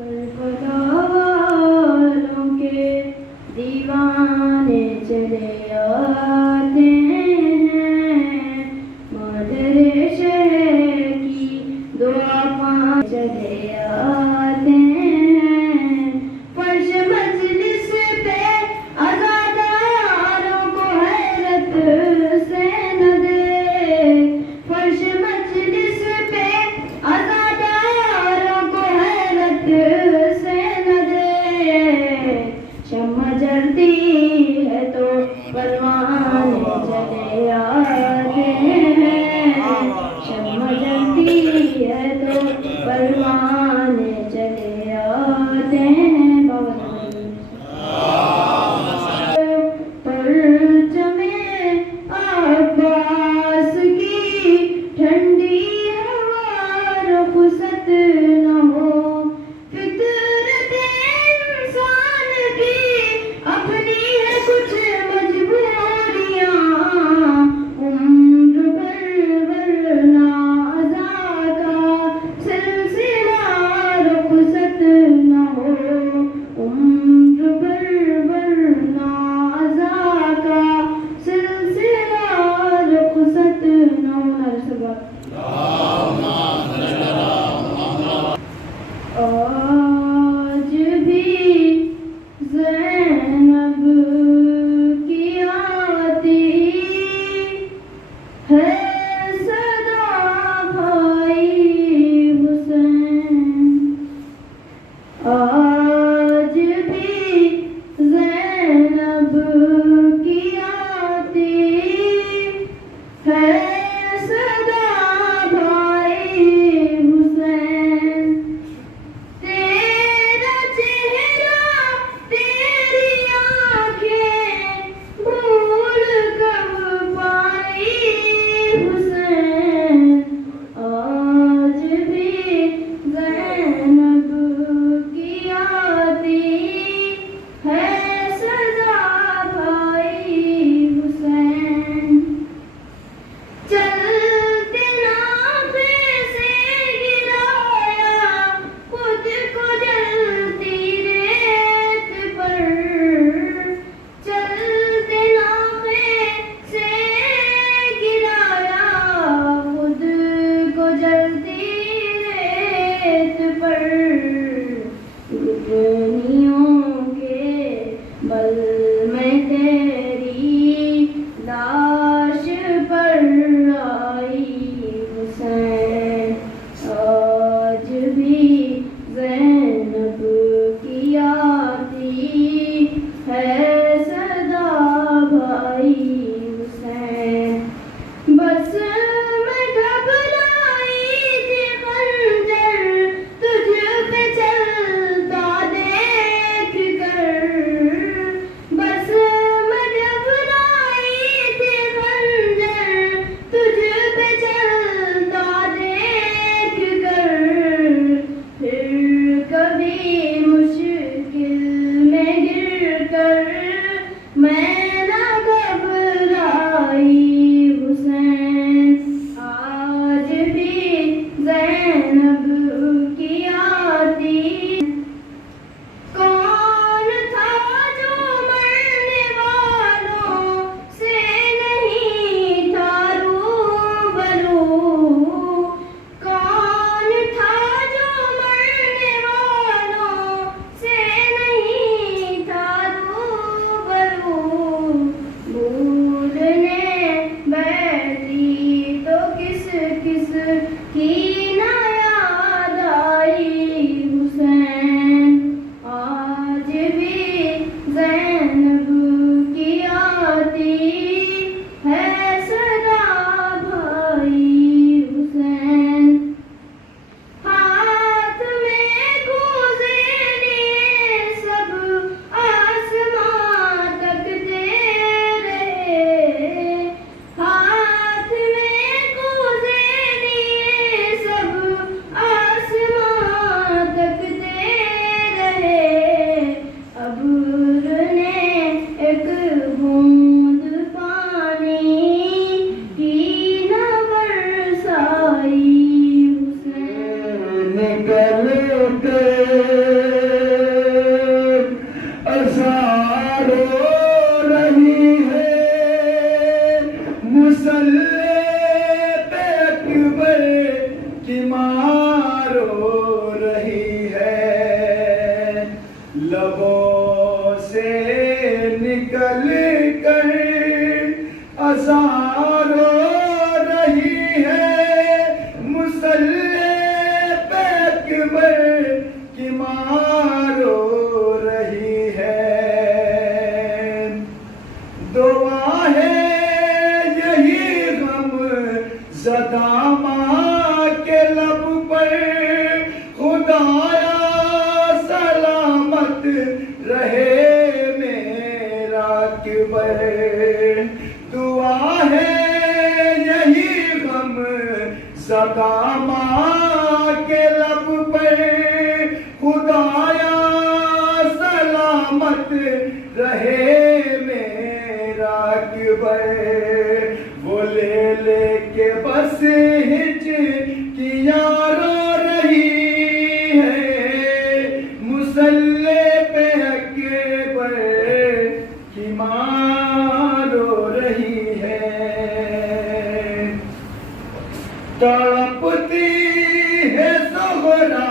کربلا والوں کے دیوانے چلے آتے ہیں، مادر شہر کی دعا پا چلے آتے ہیں، فرش مجلس پہ عزاداروں کو حیرت سے نہ دے، فرش مجلس پہ عزاداروں کو حیرت سے نہ دے، شمع جلتی ہے تو پروانے چلے آتے ہیں، شمع جلتی ہے تو پروانے چلے آتے ہیں، پرچم عباس کی ٹھنڈی ہوا رخصت نہ ہو، فطرت انسان کی اپنی ہے کچھ مجبوریاں، عمر بھر ورنہ عزا کا سلسلہ رخصت نہ ہو، عمر بھر ورنہ عزا کا سلسلہ رخصت نہ ہو۔ آج بھی زینب کی آتی ہے صدا بھائی حسین، آج بھی زینب کی آتی ہے صدا بھائی حسین، تیرا چہرہ تیری آنکھیں بھول کب پائی حسین، آج بھی زینب کی آتی ہے صدا بھائی حسین، چلتے نافے سے گرایا خود کو جلتی ریت پر، چلتے نافے سے گرایا خود کو جلتی ریت پر، گھٹنیوں کے بل میں تیری لاش پر آئی حسین، آج بھی زینب کی آتی ہے صدا بھائی حسین، بس میں گھبرائی تھی خنجر تجھ پہ چلتا دیکھ کر، بس میں گھبرائی تھی خنجر تجھ پہ چلتا دیکھ کر، پھر کبھی مشکل میں گر کر میں نہ گھبرائی حسین، آج بھی زینب کی آتی، کون تھا جو مرنے والوں سے نہیں تھا روبرو، کون تھا جو مرنے والوں سے نہیں تھا روبرو، بھولنے بیٹھی تو کس کس کی نہ یاد آئی حسین، آج بھی زینب کی آتی ہے صدا بھائی حسین، ہاتھ میں کوزے لیے سب آسمان تکتے رہے، ہاتھ میں کوزے لیے کی ماں رو رہی ہے، لبوں سے نکل کر اذان رو رہی ہے، مصلی پہ اکبر کی ماں رو رہی ہے۔ دعا ہے یہی غم زدہ ماں کے لب پر، خدایا سلامت رہے میرا اکبر۔ دعا ہے یہی غم زدہ ماں کے لب پر، خدایا سلامت رہے میرا اکبر۔ وہ لے لے کے بس ہچکیاں رو رہی ہے، مصلی پہ اکبر کی ماں رو رہی ہے۔ تڑپتی ہے زہرا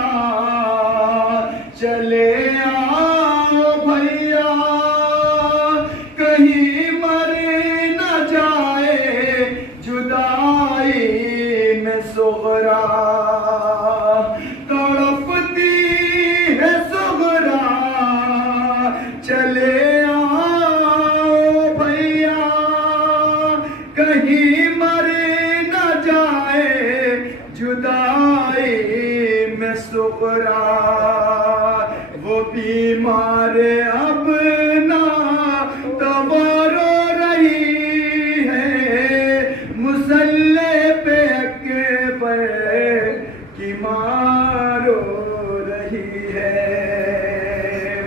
چلے آؤ بھیا، کہیں مر نہ جائے جدائی میں زہرا۔ تڑپتی ہے زہرا چلے آؤ بھیا، کہیں مر نہ جائے جدائی میں زہرا۔ وہ بیمار اب نہ دوا رو رہی ہے، مصلی پہ اکبر کی ماں رو رہی ہے۔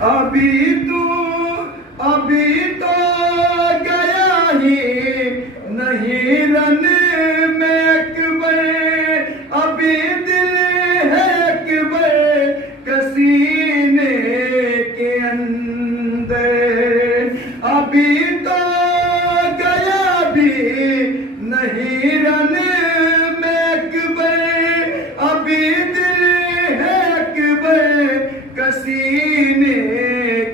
ابھی تو گیا ہی نہیں رن میں اکبر، ابھی دل ہے اکبر کسینے کے اندر۔ ابھی تو گیا بھی نہیں رن میں اکبر، ابھی دل ہے اکبر کسینے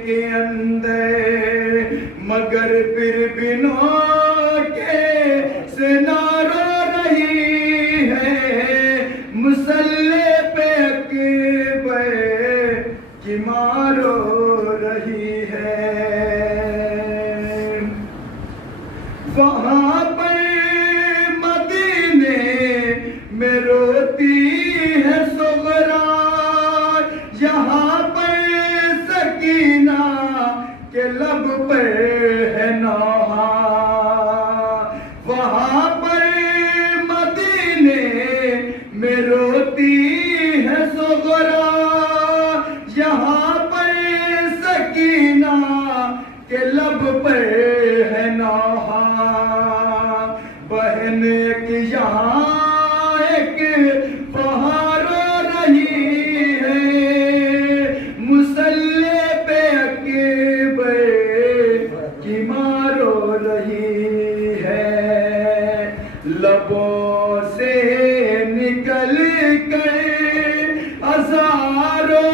کے اندر۔ مگر پھر بھی کے سے نہ رو رہی ہے، مصلی پہ اکبر کی ماں رو رہی ہے۔ وہاں پر مدینے میں روتی ہے صغرا، یہاں پر سکینہ کے لب پر ہے نوحہ۔ وہاں پر مدینے میں روتی ہے صغرا، یہاں پر سکینہ کے لب پر ہے نوحہ۔ بہن ایک یہاں ایک وہاں رو رہی ہے، مصلی پہ اکبر کی ماں رو رہی ہے۔ لبوں سے نکل کر اذان رو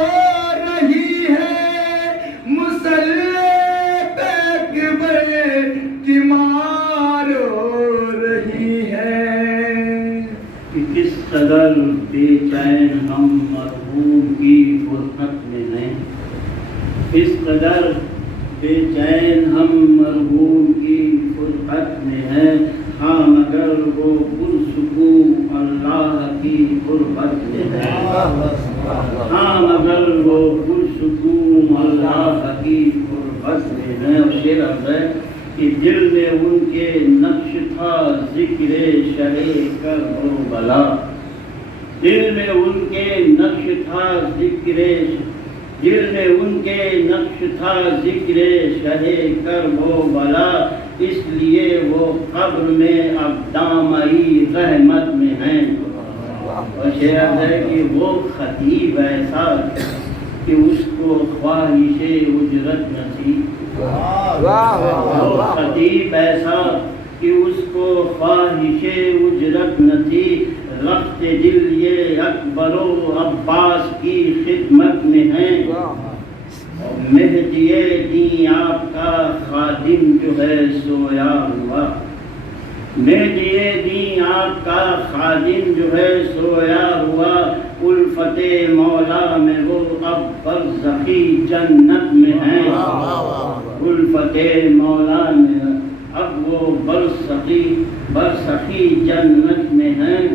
رہی ہے، مصلی پہ اکبر کی ماں رو رہی ہے۔ کہ کس قدر بے چین ہم مرحوم کی فرقت میں ہیں، کس قدر بے چین ہم مرحوم کی فرقت میں ہیں، ہاں مگر وہ پرسکون اللہ کی قربت میں ہے، ہاں مگر وہ پرسکون اللہ کی قربت میں ہے۔ اور شعر اب ہے کہ دل میں ان کے نقش تھا ذکر شرع کربلا، دل میں ان کے نقش تھا ذکر، دل میں ان کے نقش تھا ذکر شرع کربلا، اس لیے وہ قبر میں اب دامئی رحمت میں ہیں۔ اور شعر ہے کہ وہ خطیب ایسا کہ اس کو خواہش اجرت نصیب، وہ خطیب ایسا کہ اس کو خواہش اجرت نہ تھی، رخت دل یہ اکبر و عباس کی خدمت میں ہیں، مہدی دین آپ کا خادم جو ہے سویا ہوا، مہدی دین آپ کا خادم جو ہے سویا ہوا، الفت مولا میں وہ اب برزخی جنت میں ہیں، الفت مولا میں اب وہ برزخی جنت میں ہیں۔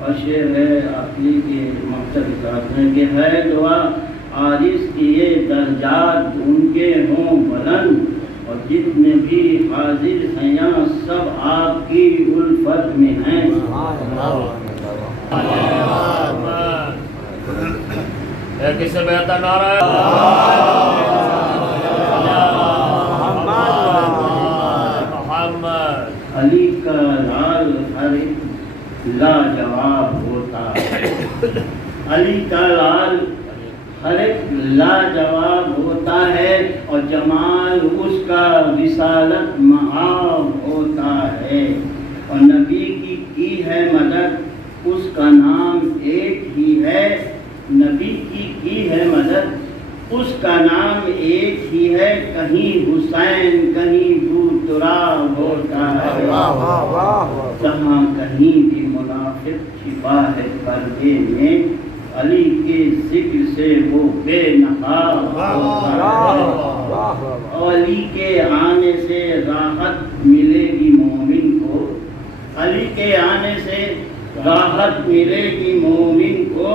اور شعر ہے عقلی کے مقصد ساتھ میں کہ ہے دعا عارض کی یہ درجات ان کے ہوں بلند، اور جتنے بھی حاضر ہیں یہاں سب آپ کی الفت میں ہیں۔ کس سے بہتر نعرہ محمد۔ علی کا لال ہر ایک لاجواب ہوتا ہے، علی کا لال ہر ایک لاجواب ہوتا ہے، اور جمال اس کا رسالت محاب ہوتا ہے، اور نبی کی ہے مدد اس کا نام ایک ہی ہے، نبی کی ہے مدد اس کا نام ایک ہی ہے، کہیں حسین کہیں بوتراب ہوتا ہے، جہاں کہیں بھی منافق چھپا ہے پردے میں، علی کے ذکر سے وہ بے نقاب ہوتا ہے، اور علی کے آنے سے راحت ملے گی مومن کو، علی کے آنے سے راحت ملے گی مومن کو،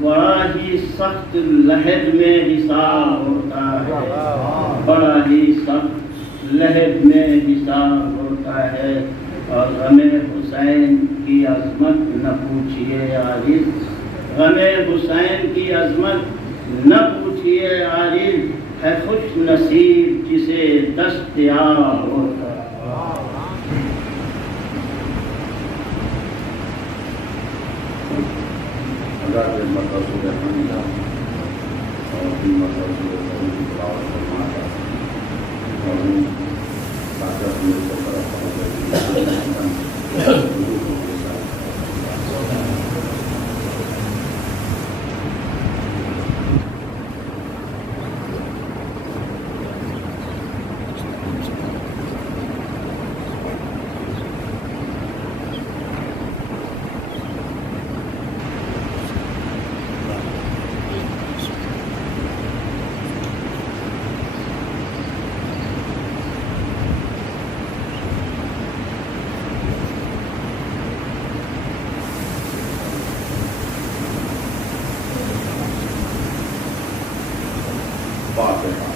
بڑا ہی سخت لہد میں حساب ہوتا ہے، بڑا ہی سخت لہد میں حساب ہوتا ہے، اور غم حسین کی عظمت نہ پوچھئے عارض، غم حسین کی عظمت نہ پوچھئے عارض، ہے خوش نصیب جسے دستیاب ہوتا ہے۔ اللہ کے مقصود حمدہ اور بھی مقصود کی تلاوت فرمایا اور ان طاقت میں سے فاتحہ۔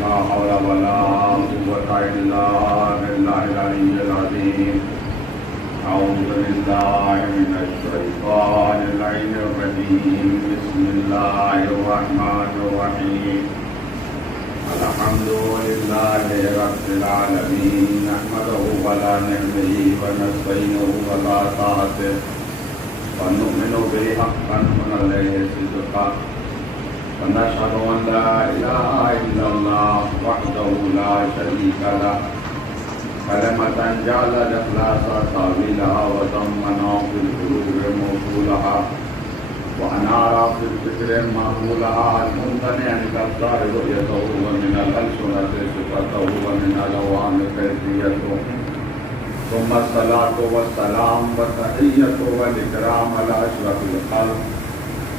لا حول ولا قوة إلا بالله العلي العظيم۔ أعوذ بالله من الشيطان اللعين الرجيم، بسم الله الرحمن الرحيم، الحمد لله رب العالمين، نحمده على نعمه ونستعينه على طاعته، ونؤمن به حقا ونعليه صدقا، ونشهد أن لا إله إلا الله وحده لا شريك له، كلمة جعل الإخلاص قابلها وضمنا في القلوب موصولها، وأنار في الفكر معمولها، الممتنع كالظاهر رؤيته ومن الألسنة صفته ومن الأوهام كيفيته، ثم الصلاة والسلام والتحية والإكرام على أشرف الخلق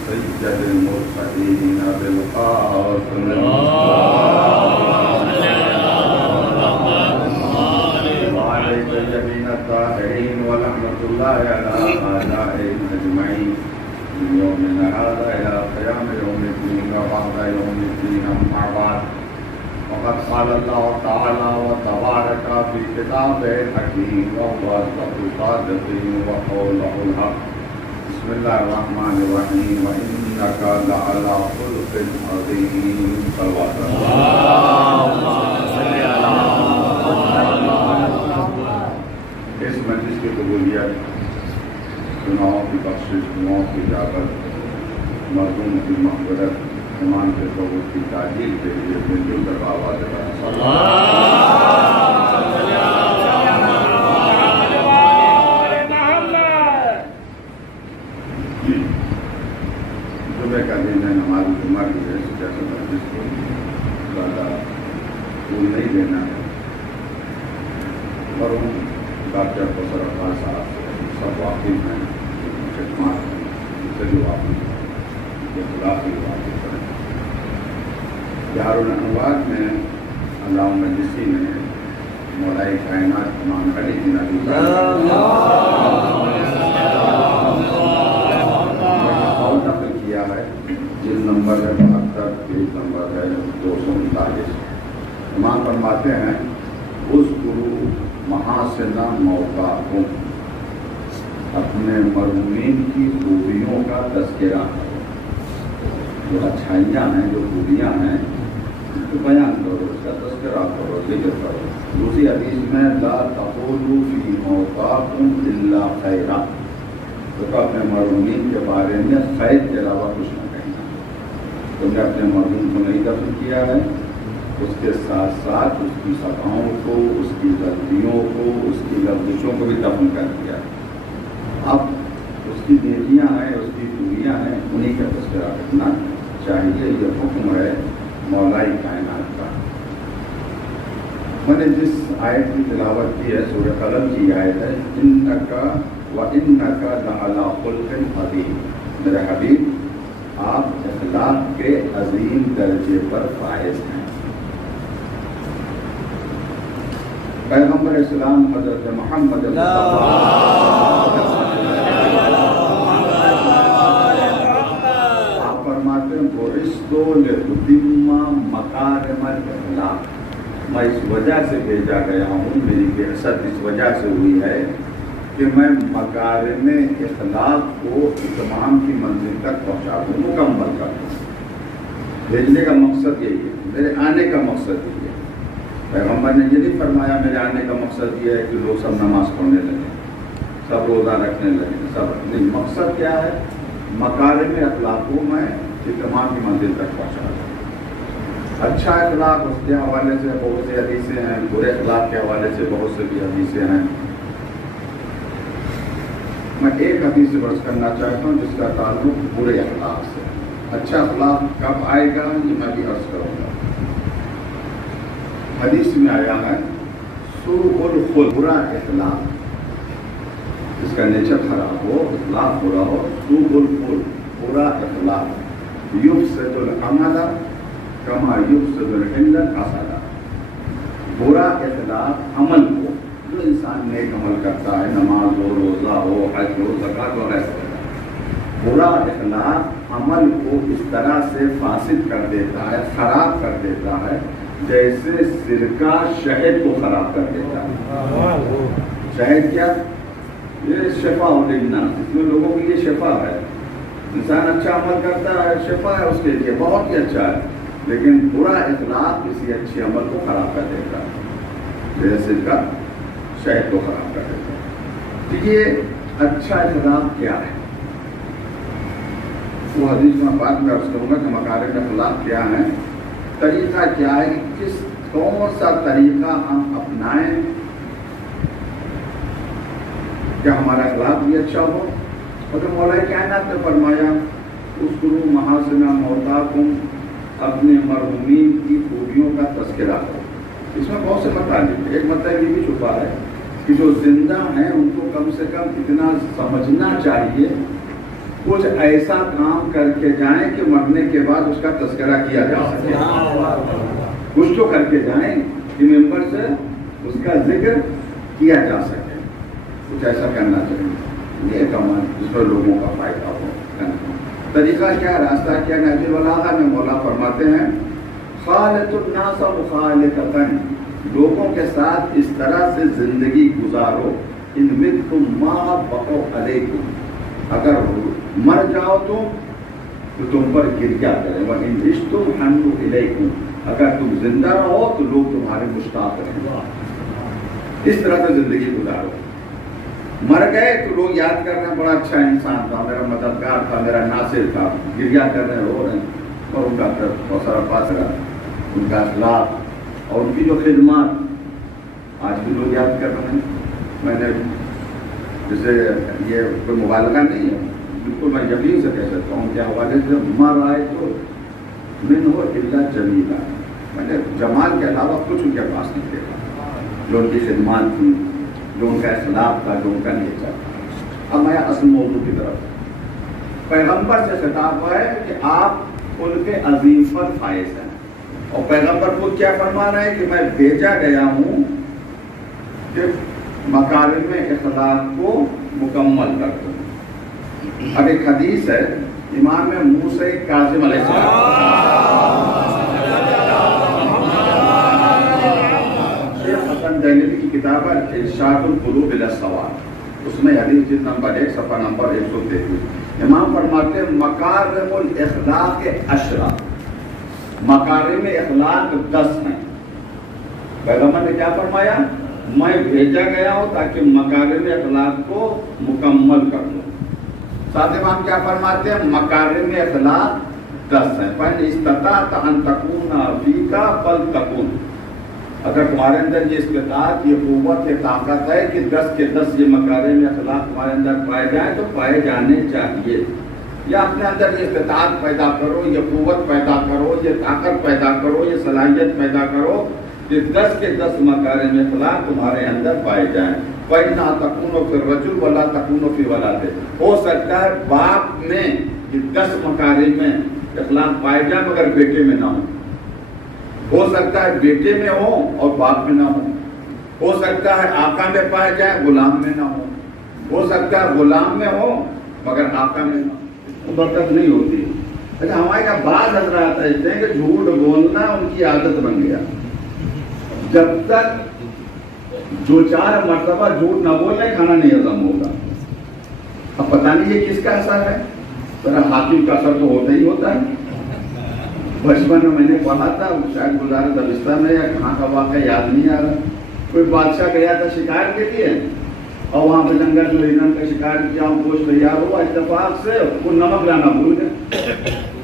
سيد المرسلين بالقاسم الذين الطاهرين، ولعنة الله على أعدائهم أجمعين من يومنا هذا إلى قيام يوم الدين وبعد يوم الدين، أما بعد، وقد قال الله تعالى وتبارك في كتابه الحكيم وهو أصدق الصادقين وقوله الحق، بسم الله الرحمن الرحيم، وإنك لعلى خلق عظيم، صلوات الله اس مجلس کی قبولیت، گناہوں کی بخشش، دعاؤں کی اجابت، مظلوم کی مغفرت، ایمان کے ثبوت کی تعجیل کے لیے مل جل کر آواز صبح کا دن ہے، نماز جمعہ کی وجہ سے جیسے مجلس کو زیادہ پھول نہیں دینا ہے، اور ان ڈاکٹر پروفیسر عباس صاحب سے سب واقف ہیں، خدمات ہیں، ان سے بھی واقف ہیں، ان کے خلاف بھی واقف ہیں۔ دارالانوار میں علامہ مجلسی نے مولائے کائنات امام علی بن ابی طالب نقل کیا ہے، جس نمبر ہے 72، پیج نمبر ہے 239۔ امام فرماتے ہیں اس گرو محاسن موقعکم، اپنے مرحومین کی خوبیوں کا تذکرہ کرو، جو اچھائیاں ہیں، جو خوبیاں ہیں، اس کو بیان کرو، اس کا تذکرہ کرو، ذکر کرو۔ دوسری حدیث میں لا تقولوا فی موقعکم الا خیرا، تو اپنے مرحومین کے بارے میں خیر کے علاوہ کچھ نہ کہنا۔ تم نے اپنے مرحوم کو نہیں دفن کیا ہے، اس کے ساتھ ساتھ اس کی خطاؤں کو، اس کی غلطیوں کو، اس کی لفظوں کو بھی دفن کر دیا۔ اب اس کی نیکیاں ہیں، اس کی خوبیاں ہیں، انہیں کا تذکرہ کرنا چاہیے۔ یہ حکم ہے مولائی کائنات کا۔ میں نے جس آیت کی تلاوت کی ہے سورہ قلم کی آیت ہے، انکا وانکا لعلی خلق عظیم، میرے حبیب آپ اخلاق کے عظیم درجے پر فائز ہیں۔ پیغمبر اسلام حضرت محمد آپ فرماتے ہیں بعثت لأتم مکارم الاخلاق، میں اس وجہ سے بھیجا گیا ہوں، میری بعثت اس وجہ سے ہوئی ہے کہ میں مکارم اخلاق کو اتمام کی منزل تک پہنچا دوں، مکمل کر دوں۔ بھیجنے کا مقصد یہی ہے، میرے آنے کا مقصد یہی ہے۔ پیغمبر نے یہ نہیں فرمایا میرے آنے کا مقصد یہ ہے کہ لوگ سب نماز پڑھنے لگیں، سب روزہ رکھنے لگیں، سب نہیں۔ مقصد کیا ہے؟ مکارم اخلاقوں میں اتمام کی منزل تک پہنچا دوں۔ اچھا اخلاق اس کے حوالے سے بہت سے حدیثیں ہیں، برے اخلاق کے حوالے سے بہت سے بھی حدیثیں ہیں۔ میں ایک حدیث سے برس کرنا چاہتا ہوں جس کا تعلق برے اخلاق سے۔ اچھا اخلاق کب آئے گا یہ میں بھی عرض کروں گا۔ حدیث میں آیا ہے سوء الخلق، برا اخلاق، جس کا نیچر خراب ہو، اخلاق برا ہو، سوء الخلق، برا اخلاق، یفسد العمل کما یفسد الحل العسل، برا اخلاق عمل کو، جو انسان نیک عمل کرتا ہے، نماز ہو، روزہ ہو، حج ہو، زکوٰۃ وغیرہ، برا اخلاق عمل کو اس طرح سے فاسد کر دیتا ہے، خراب کر دیتا ہے جیسے سرکہ شہد کو خراب کر دیتا ہے۔ شہد کیا؟ یہ شفا للناس، اس میں لوگوں کے لیے شفا ہے۔ انسان اچھا عمل کرتا ہے، شفا ہے اس کے لیے، بہت ہی اچھا ہے، لیکن برا اخلاق کسی اچھے عمل کو خراب کر دیتا ہے، جیسے سرکہ شہد کو خراب کر دیتا ہے۔ تو یہ اچھا اخلاق کیا ہے؟ وہ حدیث میں بات میں عرض کروں گا کہ مکارم اخلاق کیا ہیں، طریقہ کیا ہے، کون سا طریقہ ہم اپنائیں کہ ہمارا اخلاق بھی اچھا ہو۔ اور تو مولا کائنات نے فرمایا اذکروا محاسن موتاکم، اپنے مرحومین کی خوبیوں کا تذکرہ کرو۔ اس میں بہت سے مطالب ہیں۔ ایک مطلب یہ بھی چھپا ہے کہ جو زندہ ہیں ان کو کم سے کم اتنا سمجھنا چاہیے کچھ ایسا کام کر کے جائیں کہ مرنے کے بعد اس کا تذکرہ کیا جا سکے، کچھ تو کر کے جائیں کہ ممبر سے اس کا ذکر کیا جا سکے، کچھ ایسا کرنا چاہیے، یہ کام جس پر لوگوں کا فائدہ ہو۔ طریقہ کیا، راستہ کیا؟ نہج البلاغہ میں مولا فرماتے ہیں خالط الناس مخالطۃ، لوگوں کے ساتھ اس طرح سے زندگی گزارو، ان متم ما بقوا علیکم، اگر مر جاؤ تو تم پر گریا کریں، وَإِنْ عِشْتُمْ حَنُّوا إِلَيْكُمْ، اگر تم زندہ رہو تو لوگ تمہارے مشتاق رہیں۔ اس طرح سے زندگی گزارو۔ مر گئے تو لوگ یاد کر رہے ہیں بڑا اچھا انسان تھا، میرا مددگار تھا، میرا ناصر تھا، گریہ کر رہے ہیں، رو رہے ہیں، اور ان کا بہت سارا فاصلہ، ان کا اخلاق اور ان کی جو خدمات آج بھی لوگ یاد کر رہے ہیں۔ میں نے جسے یہ کوئی مبالغہ نہیں ہے، بالکل میں یقین سے کہہ سکتا ہوں کہ حوالے سے مر آئے تو من ہو الا جمیلا، میں نے جمال کے علاوہ کچھ ان کے پاس نہیں دیکھا، جو ان کی خدمات تھی، جو ان کا اخلاق تھا، جو ان کا نیچر تھا۔ اب میں اصل موضوع کی طرف، پیغمبر سے خطاب ہے کہ آپ ان کے عظیم پر فائز ہیں، اور پیغمبر کو کیا فرما رہے ہیں کہ میں بھیجا گیا ہوں کہ مکارم اخلاق کو مکمل کر دوں۔ اب ایک حدیث ہے امام موسیٰ کاظم علیہ السلام، شیخ حسن دہلوی کی کتاب ہے ارشاد القلوب الی الصواب، اس میں حدیث جلد نمبر 1 صفحہ نمبر 133، امام فرماتے ہیں مکارم الاخلاق 10، مکارم اخلاق 10 ہیں۔ پیغمبر نے کیا فرمایا؟ میں بھیجا گیا ہوں تاکہ مکارم اخلاق کو مکمل کر دوں۔ ساتھ امام کیا فرماتے ہیں؟ مکارم اخلاق 10 ہیں، فَإِنِ اسْتَطَعْتَ أَن تَكُونَ فِيكَ فَلْتَكُن، اگر تمہارے اندر یہ استطاعت، یہ قوت، یہ طاقت ہے کہ 10 کے 10 یہ مکارم اخلاق تمہارے اندر پائے جائیں تو پائے جانے چاہیے، یا اپنے اندر یہ استطاعت پیدا کرو، یہ قوت پیدا کرو، یہ طاقت پیدا کرو، یہ صلاحیت پیدا کرو کہ 10 کے 10 مکارم اخلاق تمہارے اندر پائے جائیں۔ فَإِنَّا تَكُونُ فِي الرَّجُلِ وَلَا تَكُونُ فِي وَلَدِهِ، ہو سکتا ہے باپ میں یہ 10 مکارم میں اخلاق پائے جائیں مگر بیٹے میں نہ ہو سکتا ہے بیٹے میں ہو اور باپ میں نہ ہو سکتا ہے آقا میں پائے جائیں غلام میں نہ ہو سکتا ہے غلام میں ہو مگر آقا میں نہ ہو، برکت نہیں ہوتی۔ لیکن ہمارے یہاں بعض حضرات ایسے ہیں کہ جھوٹ بولنا ان کی عادت بن گیا، جب تک جو 4 مرتبہ جھوٹ نہ بولے کھانا نہیں ہضم ہوگا۔ اب پتہ نہیں یہ کس کا اثر ہے، ذرا حاکم کا اثر تو ہوتا ہی ہوتا ہے۔ بچپن میں نے پڑھا تھا، شاید گزارے دبستان میں یا کہاں کا واقعہ یاد نہیں آ رہا، کوئی بادشاہ گیا تھا شکار کے لیے اور وہاں پہ جنگل میں ہرن کا شکار کیا، گوشت تیار ہوا، اتفاق سے وہ نمک لانا بھول گئے۔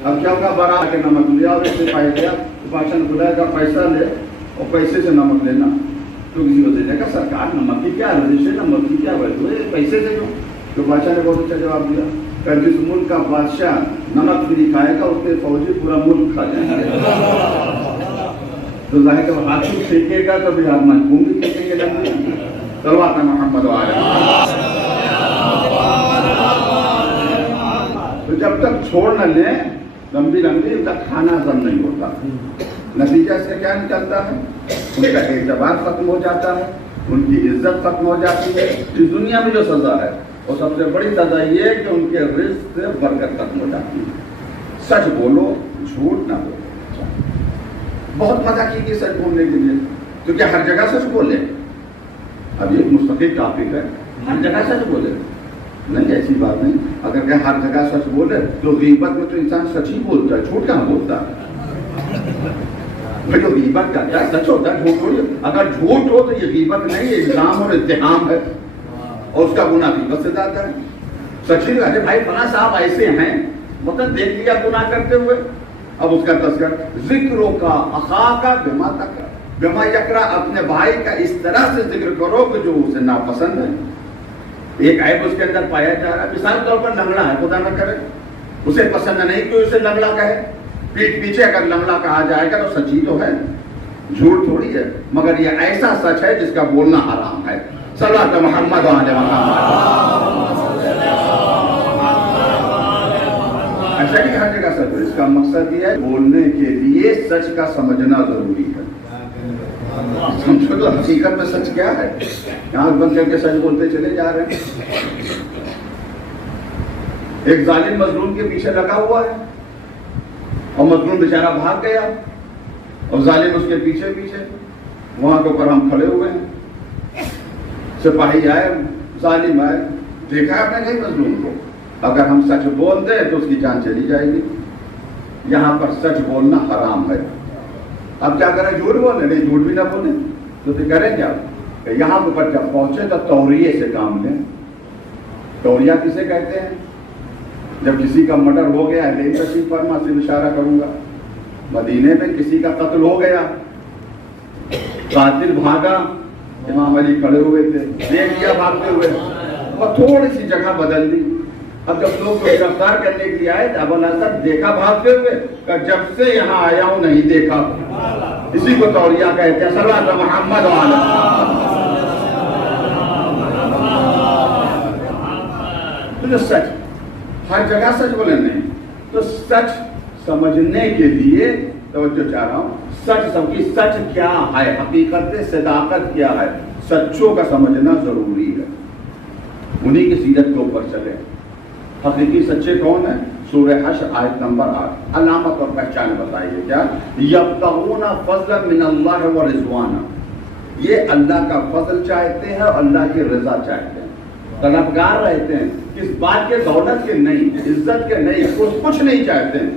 اب کیا ہوگا، برا کے نمک لیا اور اسے پائے گیا، بادشاہ نے بلایا کہ پیسہ لے اور پیسے سے نمک لینا، تو کسی وجہ نے کہا سرکار نمک کی کیا رجسٹ ہے، نمک کی کیا وجہ ہے، پیسے سے جو، تو بادشاہ نے بہت اچھا جواب دیا کہ جس ملک کا بادشاہ نمک فری کھائے گا اس کے فوجی پورا ملک کھا جائیں گے۔ تو ظاہر کہ وہ حاکم سیکھے گا تو بھی آپ محکوم بھی سیکھیں گے لگے۔ صلوات محمد تو جب تک چھوڑ نہ لیں لمبی ان کا کھانا ہضم نہیں ہوتا، نتیجہ سے کیا نکلتا ہے، ان کا اعتبار ختم ہو جاتا ہے، ان کی عزت ختم ہو جاتی ہے۔ اس دنیا میں جو سزا ہے اور سب سے بڑی سزا یہ ہے کہ ان کے رزق سے برکت ختم ہو جاتی ہے۔ سچ بولو، جھوٹ نہ بولو۔ بہت مزہ کی سچ بولنے کے لیے، تو کیا ہر جگہ سچ بولے؟ اب یہ مستقل ٹاپک ہے، ہر جگہ سچ بولے نہیں، ایسی بات نہیں۔ اگر کہ ہر جگہ سچ بولے تو غیبت میں تو انسان سچ ہی بولتا ہے، جھوٹ کہاں بولتا ہے؟ بھائی غیبت کا کیا سچ ہوتا ہے، جھوٹ ہو؟ اگر جھوٹ ہو تو یہ غیبت نہیں، یہ الزام اور اتہام ہے، اور اس کا گناہ غیبت سے زیادہ ہے۔ سچی ارے بھائی فلاں صاحب ایسے ہیں، مطلب دیکھ لیا گناہ کرتے ہوئے، اب اس کا تذکر ذکروں کا اخا کا بما یکرا، اپنے بھائی کا اس طرح سے ذکر کرو کہ جو اسے ناپسند ہے، ایک عیب اس کے اندر پایا جا رہا ہے۔ مثال طور پر لنگڑا ہے، خدا نہ کرے اسے پسند نہیں کہ اسے لنگڑا کہے، پیٹ پیچھے اگر لنگڑا کہا جائے گا تو سچی تو ہے، جھوٹ تھوڑی ہے، مگر یہ ایسا سچ ہے جس کا بولنا حرام ہے۔ صلوات محمد علیہ ایسا نہیں ہر جگہ سچ ہے، اس کا مقصد یہ ہے بولنے کے لیے سچ کا سمجھنا ضروری ہے۔ سمجھو تو حقیقت میں سچ کیا ہے، آنکھ بند کر کے سچ بولتے چلے جا رہے ہیں۔ ایک ظالم مظلوم کے پیچھے لگا ہوا ہے اور مظلوم بیچارہ بھاگ گیا اور ظالم اس کے پیچھے پیچھے، وہاں کے اوپر ہم کھڑے ہوئے ہیں، سپاہی آئے، ظالم آئے، دیکھا آپ نے نہیں مظلوم کو، اگر ہم سچ بول دیں تو اس کی جان چلی جائے گی۔ یہاں پر سچ بولنا حرام ہے۔ اب کیا کریں، جھوٹ بولیں؟ نہیں، جھوٹ بھی نہ بولیں تو پھر کریں کیا؟ یہاں پر جب پہنچے تو توریے سے کام لیں، توریہ کسے کہتے ہیں؟ جب کسی کا مرڈر ہو گیا ہے، لے تشریف فرما، صرف اشارہ کروں گا، مدینے میں کسی کا قتل ہو گیا، قاتل بھاگا، امام علی کھڑے ہوئے تھے، دیکھ لیا بھاگتے ہوئے، اور تھوڑی سی جگہ بدل دی. اب جب لوگ کو گرفتار کرنے کے لیے آئے، ابو الاسد دیکھا بھاگتے ہوئے، کہ جب سے یہاں آیا ہوں نہیں دیکھا. اسی کو توریہ کہتے ہیں. صلی اللہ علیہ محمد تو سچ ہر جگہ سچ بولے نہیں، تو سچ سمجھنے کے لیے توجہ چاہ رہا ہوں. سچ سمجھی، سچ کیا ہے، حقیقت صداقت کیا ہے، سچوں کا سمجھنا ضروری ہے. انہی کی سیرت کے اوپر چلے. حقیقی سچے کون ہیں؟ سورہ حشر آیت نمبر 8. علامت اور پہچان بتائیے کیا؟ یبتغون فضلا من اللہ ورضوانا، یہ اللہ کا فضل چاہتے ہیں اور اللہ کی رضا چاہتے ہیں. طلبگار رہتے ہیں کس بات کے؟ دولت کے نہیں، عزت کے نہیں، کچھ نہیں چاہتے ہیں.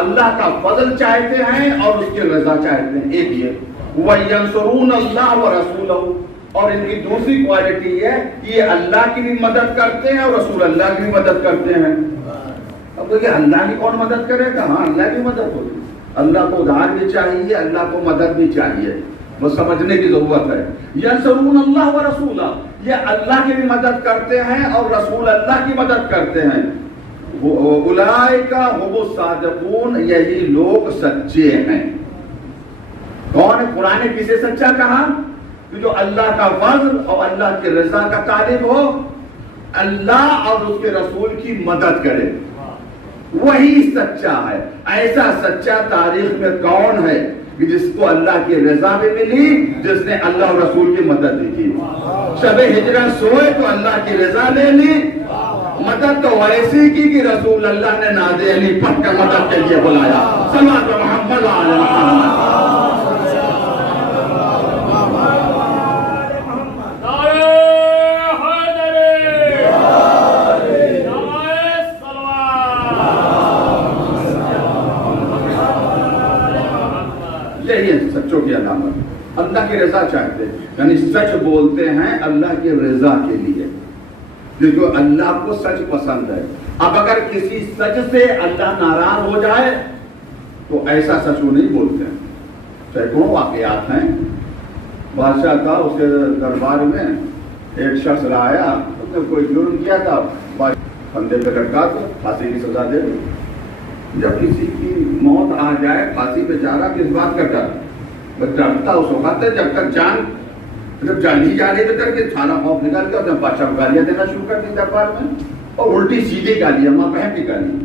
اللہ کا فضل چاہتے ہیں اور اس کی رضا چاہتے ہیں. ایک یہ وَيَنْصُرُونَ اللَّهَ وَرَسُولَهُ، اور ان کی دوسری کوالٹی یہ ہے کہ یہ اللہ کی بھی مدد کرتے ہیں اور رسول اللہ کی بھی مدد کرتے ہیں. اب دیکھیں اللہ کی کون مدد کرے گا؟ ہاں اللہ کی مدد ہوگی. اللہ کو ادھار بھی چاہیے، اللہ کو مدد بھی چاہیے، وہ سمجھنے کی ضرورت ہے. ینصرون اللہ ورسولہ، یہ اللہ کی بھی مدد کرتے ہیں اور رسول اللہ کی مدد کرتے ہیں. اولئک هم الصادقون، یہی لوگ سچے ہیں. کون ہے؟ قرآن نے کسے سچا کہا؟ کہ جو اللہ کا فضل اور اللہ کی رضا کا طالب ہو، اللہ اور اس کے رسول کی مدد کرے، وہی سچا ہے. ایسا سچا تاریخ میں کون ہے کہ جس کو اللہ کی رضا بھی ملی، جس نے اللہ اور رسول کی مدد بھی کی؟ شب ہجرت سوئے تو اللہ کی رضا لے لی، مدد تو ایسی کی کہ رسول اللہ نے نادے علی پڑھ کر مدد کے لیے بلایا. صلوات محمد علی محمد. سچوں کی علامت اللہ کی رضا چاہتے ہیں، یعنی سچ بولتے ہیں اللہ کی رضا کے لیے، کیونکہ اللہ کو سچ پسند ہے. اب اگر کسی سچ سے اللہ ناراض ہو جائے تو ایسا سچ وہ نہیں بولتے ہیں. سینکڑوں واقعات ہیں. بادشاہ تھا، اس کے دربار میں ایک شخص لایا، اس نے کوئی جرم کیا تھا، پھندے پہ لٹکا تو پھانسی کی سزا دے دی. جب کسی کی موت آ جائے پھانسی پہ جا رہا، کس بات کا ڈر؟ ڈرتا اس وقت ہے جب تک جب جان ہی جا رہی تو ڈر کے سارا خوف نکال کے بادشاہ کو گالیاں دینا شروع کر دی دربار میں، اور الٹی سیدھی گالیاں، ماں بہن کی گالیاں.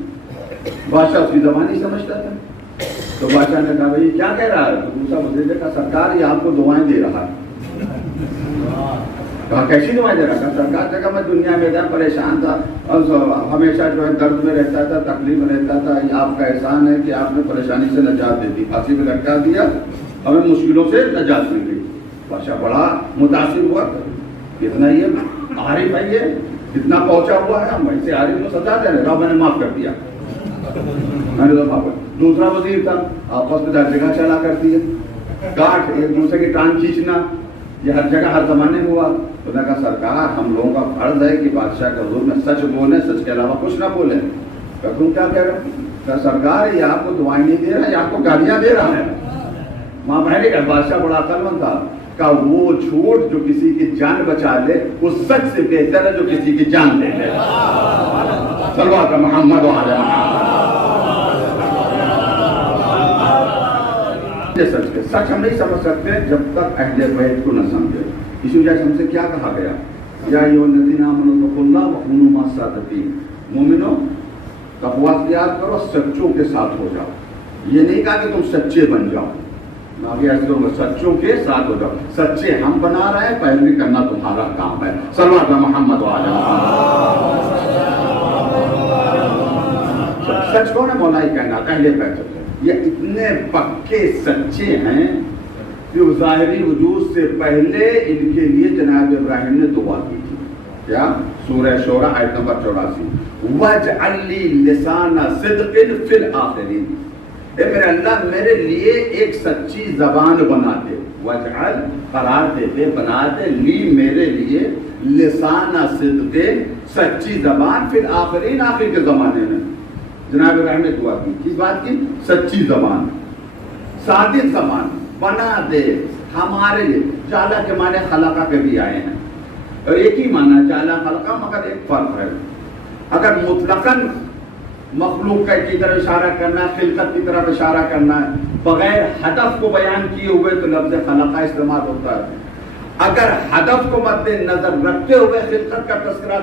بادشاہ اس کی زبان نہیں سمجھتا تھا. تو بادشاہ نے کہا بھائی کیا کہہ رہا ہے؟ تو دوسرا وزیر نے کہا سرکار یہ آپ کو دعائیں دے رہا ہے. کہا کیسی دعائیں دے رہا؟ کہا سرکار نے کہا میں دنیا میں تھا، پریشان تھا اور ہمیشہ جو ہے درد میں رہتا تھا، تکلیف میں رہتا تھا. یہ آپ کا احسان ہے کہ آپ نے پریشانی سے نجات دے دی، پھانسی پہ لٹکا دیا، ہمیں مشکلوں سے نجات مل گئی. بادشاہ بڑا متاثر ہوا. کتنا یہ عارف ہے، یہ کتنا پہنچا ہوا ہے، ہم ایسے عارف کو سزا دے رہے، میں نے معاف کر دیا. دوسرا وزیر تھا، آپس میں ہر جگہ چلا کرتی ہے، کاٹ ایک دوسرے کی ٹانگ کھینچنا، یہ ہر جگہ ہر زمانے میں ہوا. تو نے کہا سرکار ہم لوگوں کا فرض ہے کہ بادشاہ کے حضور میں سچ بولیں، سچ کے علاوہ کچھ نہ بولیں. تم کیا کہہ رہے؟ کہا سرکار یہ آپ کو دعائیں نہیں دے رہا، یہ آپ کو گالیاں دے رہا ہے. ماں بہن کا بادشاہ بڑا عقلمند تھا. کہا وہ جھوٹ جو کسی کی جان بچا لے وہ سچ سے بہتر ہے جو کسی کی جان لے لے. صلوات محمد وعلی محمد. سچ ہم نہیں سمجھ سکتے جب تک اہل بیت کو نہ سمجھے. اسی وجہ سے ہم سے کیا کہا گیا؟ یا ایھا الذین آمنوا اتقوا اللہ وکونوا مع الصادقین. مومنو تقویٰ اختیار کرو، سچوں کے ساتھ ہو جاؤ. یہ نہیں کہا کہ تم سچے بن جاؤ، سچوں کے ساتھ ہو جاؤ. سچے ہم بنا رہے ہیں، پیروی کرنا تمہارا کام ہے. صلوات محمد وعلی محمد. سچ کون ہے؟ مولا کائنات اہل بیت. یہ اتنے پکے سچے ہیں کہ ظاہری وجود سے پہلے ان کے لیے جناب ابراہیم نے دعا کی تھی. کیا؟ سورہ شورى آیت نمبر 84. وَاجْعَلْ لِي لِسَانَ صِدْقٍ فِي الْآخِرِينَ. اے میرے اللہ میرے لیے ایک سچی زبان بنا دے. وَاجْعَلْ قرار دے دے، بنا دے، لی میرے لیے لسان صدق، سچی زبان فی الآخرین، آخر کے زمانے میں جناب ابراہیم نے دعا کی، کس بات کی؟ سچی زبان، صادق زبان بنا دے ہمارے لیے۔ جالا کے معنی خلقہ کے بھی آئے ہیں، اور ایک ہی معنی جالا خلقہ، مگر ایک فرق ہے۔ اگر مطلقاً مخلوق کی طرف اشارہ کرنا ہے، خلقت کی طرف اشارہ کرنا ہے، بغیر ہدف کو بیان کیے ہوئے تو لفظ خلقہ استعمال ہوتا ہے۔ اگر ہدف کو مد نظر رکھتے ہوئے خلقت کا تذکرہ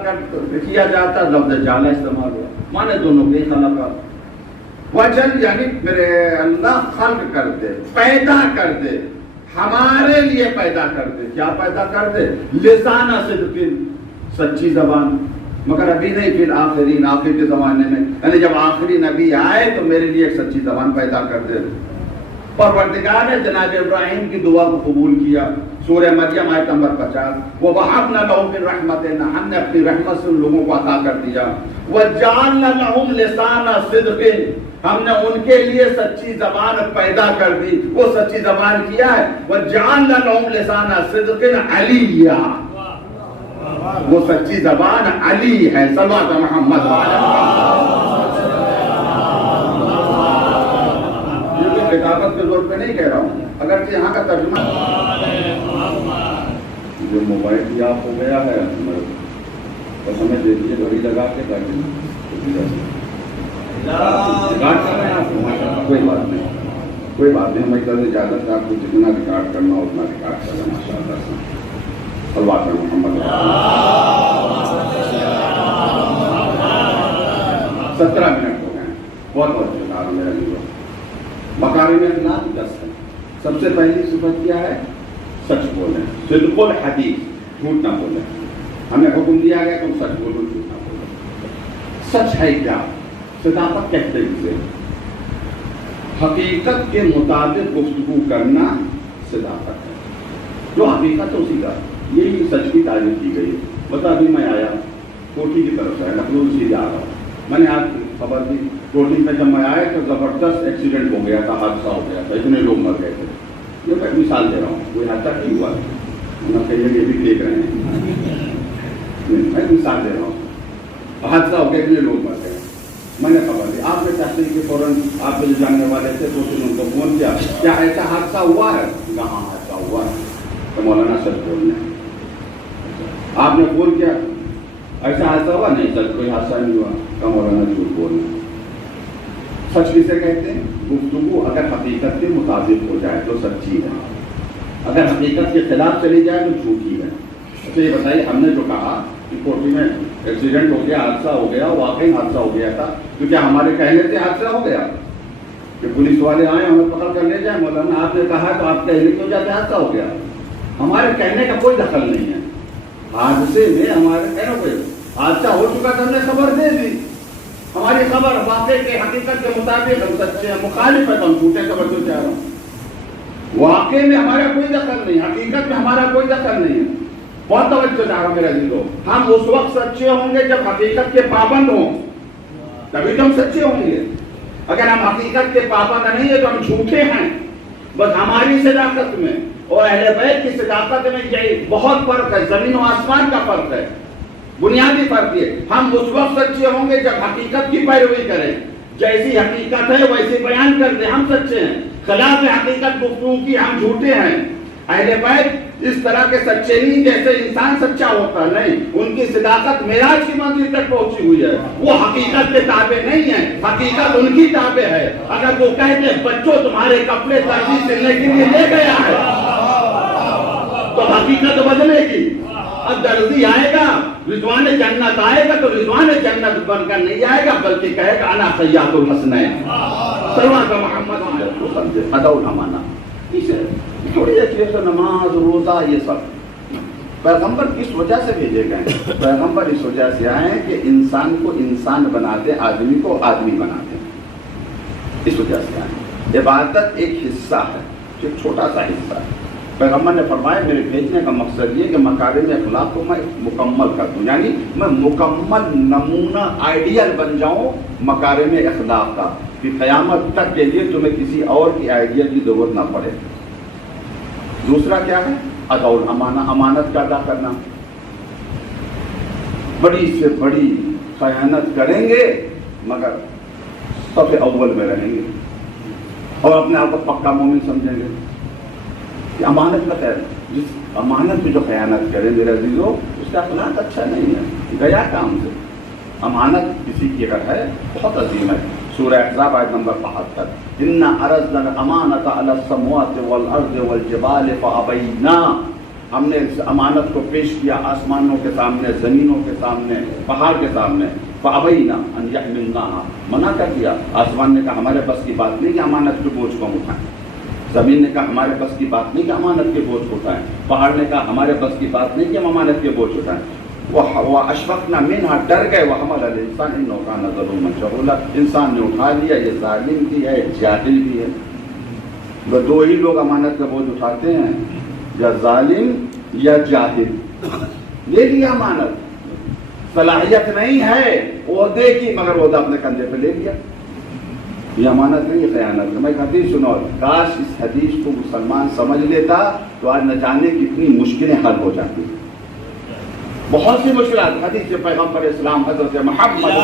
کیا جاتا ہے، لفظ جالا استعمال ہوا، مانے دونوں کے خلقہ۔ وجل یعنی میرے اللہ خلق کر دے، پیدا کر دے، ہمارے لیے پیدا کر دے۔ کیا پیدا کر دے؟ لسان صدق، سچی زبان، مگر ابھی نہیں، پھر آخرین، آخر کے زمانے میں، یعنی جب آخری نبی آئے تو میرے لیے ایک سچی زبان پیدا کر دے۔ پروردگار نے جناب ابراہیم کی دعا کو قبول کیا۔ سورہ مریم آیت نمبر 50، وَوَهَبْنَا لَهُم مِّن رَحْمَتِنَا، ہم نے اپنی رحمت سے ان لوگوں کو عطا کر دیا۔ وَجَعَلْنَا لَهُمْ لِسَانَ صِدْقٍ، ہم نے ان کے لیے سچی زبان پیدا کر دی۔ وہ سچی زبان کیا ہے؟ وَجَعَلْنَا لَهُمْ لِسَانَ صِدْقٍ عَلِيًّا، وہ سچی زبان علی ہے۔ صلوات محمد کتابت کے زور پہ نہیں کہہ رہا ہوں، اگرچہ یہاں کا ترجمہ جو موبائل بھی آپ ہو گیا ہے، بس ہمیں دے دیجیے گھڑی لگا کے کوئی بات نہیں، کوئی بات نہیں، ہمیں طرح اجازت ہے، آپ کو جتنا ریکارڈ کرنا ہو اتنا ریکارڈ کرنا، ماشاء اللہ سے۔ صلوات محمد 17 منٹ ہو گئے، بہت بہت شکریہ میرا لیے۔ مکارم اخلاق 10 ہے۔ سب سے پہلی صفت کیا ہے؟ سچ بولیں، صدق الحدیث، جھوٹ نہ بولیں۔ ہمیں حکم دیا گیا تم سچ بولو، جھوٹ نہ بولو۔ سچ ہے کیا؟ صداقت کہتے ہیں، حقیقت کے مطابق گفتگو کرنا صداقت ہے۔ جو حقیقت ہے اسی کا، یہی سچ کی تعریف کی گئی۔ بتا ابھی میں آیا کوٹھی کی طرف سے، لکھنؤ سے آ رہا ہوں، میں نے آپ خبر دی کوٹھی میں، جب میں آیا تو زبردست ایکسیڈنٹ ہو گیا تھا، حادثہ ہو گیا تھا، اتنے لوگ مر گئے تھے۔ یہ میں مثال دے رہا ہوں، کوئی حادثہ نہیں ہوا، نہ کہیں یہ بھی دیکھ رہے ہیں، میں مثال دے رہا ہوں، حادثہ ہو گیا، اتنے لوگ مر گئے۔ میں نے خبر دی، آپ نے تحقیق کے فوراً آپ جو جاننے والے تھے تو ان کو فون کیا، کیا ایسا حادثہ ہوا ہے؟ کہاں حادثہ ہوا ہے؟ تو مولانا سچ بولنا۔ آپ نے فون کیا، ایسا حادثہ ہوا؟ نہیں سر، کوئی حادثہ نہیں ہوا۔ تو مولانا جھوٹ بولنا۔ سچ کسے کہتے ہیں؟ گفتگو اگر حقیقت کے مطابق ہو جائے تو سچی ہے، اگر حقیقت کے خلاف چلی جائے تو جھوٹی ہے۔ اچھا یہ بتائیے، ہم نے جو کہا کہ کوٹھی میں ایکسیڈنٹ ہو گیا، حادثہ ہو گیا، واقعی حادثہ ہو گیا تھا، تو کیا ہمارے کہنے سے حادثہ ہو گیا کہ پولیس والے آئے ہمیں پکڑ کر لے جائیں؟ مولانا آپ نے کہا تو آپ کہنے کی وجہ سے حادثہ ہو گیا؟ ہمارے کہنے کا کوئی دخل نہیں ہے حادثے میں۔ ہمارے کہنا کوئی حادثہ ہو چکا تو ہم نے خبر دے دی، ہماری خبر واقعے کے حقیقت کے مطابق ہم سچے ہیں، مخالف ہے تو ہم جھوٹے خبر تو چاہ رہا ہوں۔ واقعے میں ہمارا کوئی دخل نہیں، حقیقت میں ہمارا کوئی دخل نہیں ہے۔ بہت توجہ چاہ رہا ہوں میرا عزیزو، ہم اس وقت سچے ہوں گے جب حقیقت کے پابند ہوں، تبھی تو ہم سچے ہوں گے۔ اگر ہم حقیقت کے پابند نہیں ہیں تو ہم جھوٹے ہیں۔ بس ہماری صداقت میں اور اہل بیت کی صداقت میں یہی بہت فرق ہے، زمین و آسمان کا فرق ہے، بنیادی فرق یہ۔ ہم اس وقت سچے ہوں گے جب حقیقت کی پیروی کریں، جیسی حقیقت ہے ویسے بیان کر دیں، ہم سچے ہیں۔ خلاف حقیقت گفتگو کی ہم جھوٹے ہیں۔ اہل بیت اس طرح کے سچے نہیں جیسے انسان سچا ہوتا، نہیں، ان کی صداقت معراج کی منزل تک پہنچی ہوئی ہے، وہ حقیقت کے تابع نہیں ہے، حقیقت ان کی تابع ہے۔ اگر وہ کہتے بچوں تمہارے کپڑے ترجیح سلنے کے لیے لے گیا ہے تو حقیقت بدلے گی۔ اب درزی آئے گا، رضوان جنت آئے گا تو رضوان جنت بن کر نہیں آئے گا، بلکہ کہے گا انا سیاد الحسنین، صلوات محمد ادا الامانہ۔ تھوڑی دیر سے نماز روزہ یہ سب پیغمبر کس وجہ سے بھیجے گئے؟ پیغمبر اس وجہ سے آئے ہیں کہ انسان کو انسان بناتے، آدمی کو آدمی بناتے، اس وجہ سے آئے۔ عبادت ایک حصہ ہے، ایک چھوٹا سا حصہ ہے۔ پیغمبر نے فرمایا میرے بھیجنے کا مقصد یہ کہ مکارم اخلاق کو میں مکمل کر دوں، یعنی میں مکمل نمونہ آئیڈیل بن جاؤں مکارم اخلاق کا، کہ قیامت تک کے لیے تمہیں کسی اور کی آئیڈیل کی ضرورت نہ پڑے۔ دوسرا کیا ہے؟ ادا الامانہ، امانت کا ادا کرنا۔ بڑی سے بڑی خیانت کریں گے مگر صف اول میں رہیں گے اور اپنے آپ کو پکا مومن سمجھیں گے. یہ امانت کا خیر، جس امانت پہ جو خیانت کرے میرے عزیزو اس کا اخلاق اچھا نہیں ہے، گیا کام سے. امانت کسی کی اگر ہے بہت عظیم ہے. سورہ احزاب آیت نمبر 75 اِنَّا عَرَضْنَا الْأَمَانَةَ عَلَى السَّمَاوَاتِ وَالْأَرْضِ وَالْجِبَالِ فَأَبَيْنَا. ہم نے اس امانت کو پیش کیا آسمانوں کے سامنے، زمینوں کے سامنے، پہاڑ کے سامنے. فَأَبَيْنَا أَنْ يَحْمِلْنَاهَا، منع کر دیا. آسمان نے کہا ہمارے بس کی بات نہیں کہ امانت کے بوجھ کو ہم اٹھائیں. زمین نے کہا ہمارے بس کی بات نہیں کہ امانت کے بوجھ کو اٹھائیں. پہاڑ نے کہا ہمارے بس کی بات نہیں کہ ہم امانت کے بوجھ اٹھائیں. وَأَشْفَقْنَا مِنْهَا، ڈر گئے. وَحَمَلَ الْإِنسَانُ إِنَّهُ كَانَ ظَلُومًا جَهُولًا، انسان نے اٹھا لیا. یہ ظالم بھی ہے، جاہل بھی ہے. وہ دو ہی لوگ امانت کا بوجھ اٹھاتے ہیں، یا ظالم یا جاہل. لے لیا امانت، صلاحیت نہیں ہے عہدے کی مگر عہدہ اپنے کندھے پہ لے لیا. یہ امانت نہیں، یہ خیانت ہے. میں ایک حدیث سنو، کاش اس حدیث کو مسلمان سمجھ لیتا تو آج نہ جانے کتنی مشکلیں حل ہو جاتی. بہت سی مشکلات. حدیث پیغمبر اسلام حضرت محمد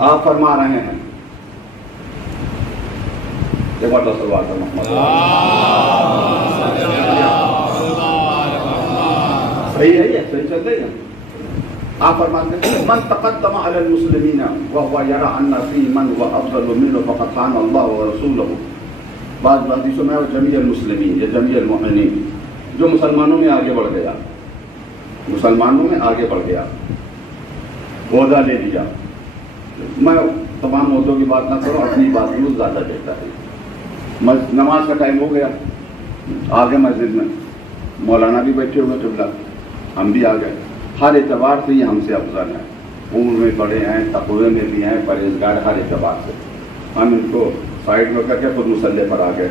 آپ فرما رہے ہیں، صحیح ہے، یہ صحیح چل رہی ہے. آپ فرماتے ہیں من تقدم علی المسلمین وهو یرى ان فی من هو افضل منه فقد خان اللہ ورسولہ. بعض حدیثوں میں جمیع المسلمین یا جمیع المؤمنین، جو مسلمانوں میں آگے بڑھ گیا، مسلمانوں میں آگے بڑھ گیا، عہدہ لے لیا. میں تمام عہدوں کی بات نہ کروں، اپنی بات کو زیادہ دیتا ہے. نماز کا ٹائم ہو گیا، آگے مسجد میں مولانا بھی بیٹھے ہوئے، قبلہ ہم بھی آ گئے. ہر اعتبار سے یہ ہم سے افضل ہیں. عمر میں بڑے ہیں، تقوی میں بھی ہیں، پرہیزگار، ہر اعتبار سے. ہم ان کو سائڈ میں کر کے خود مسلح پر آ گئے.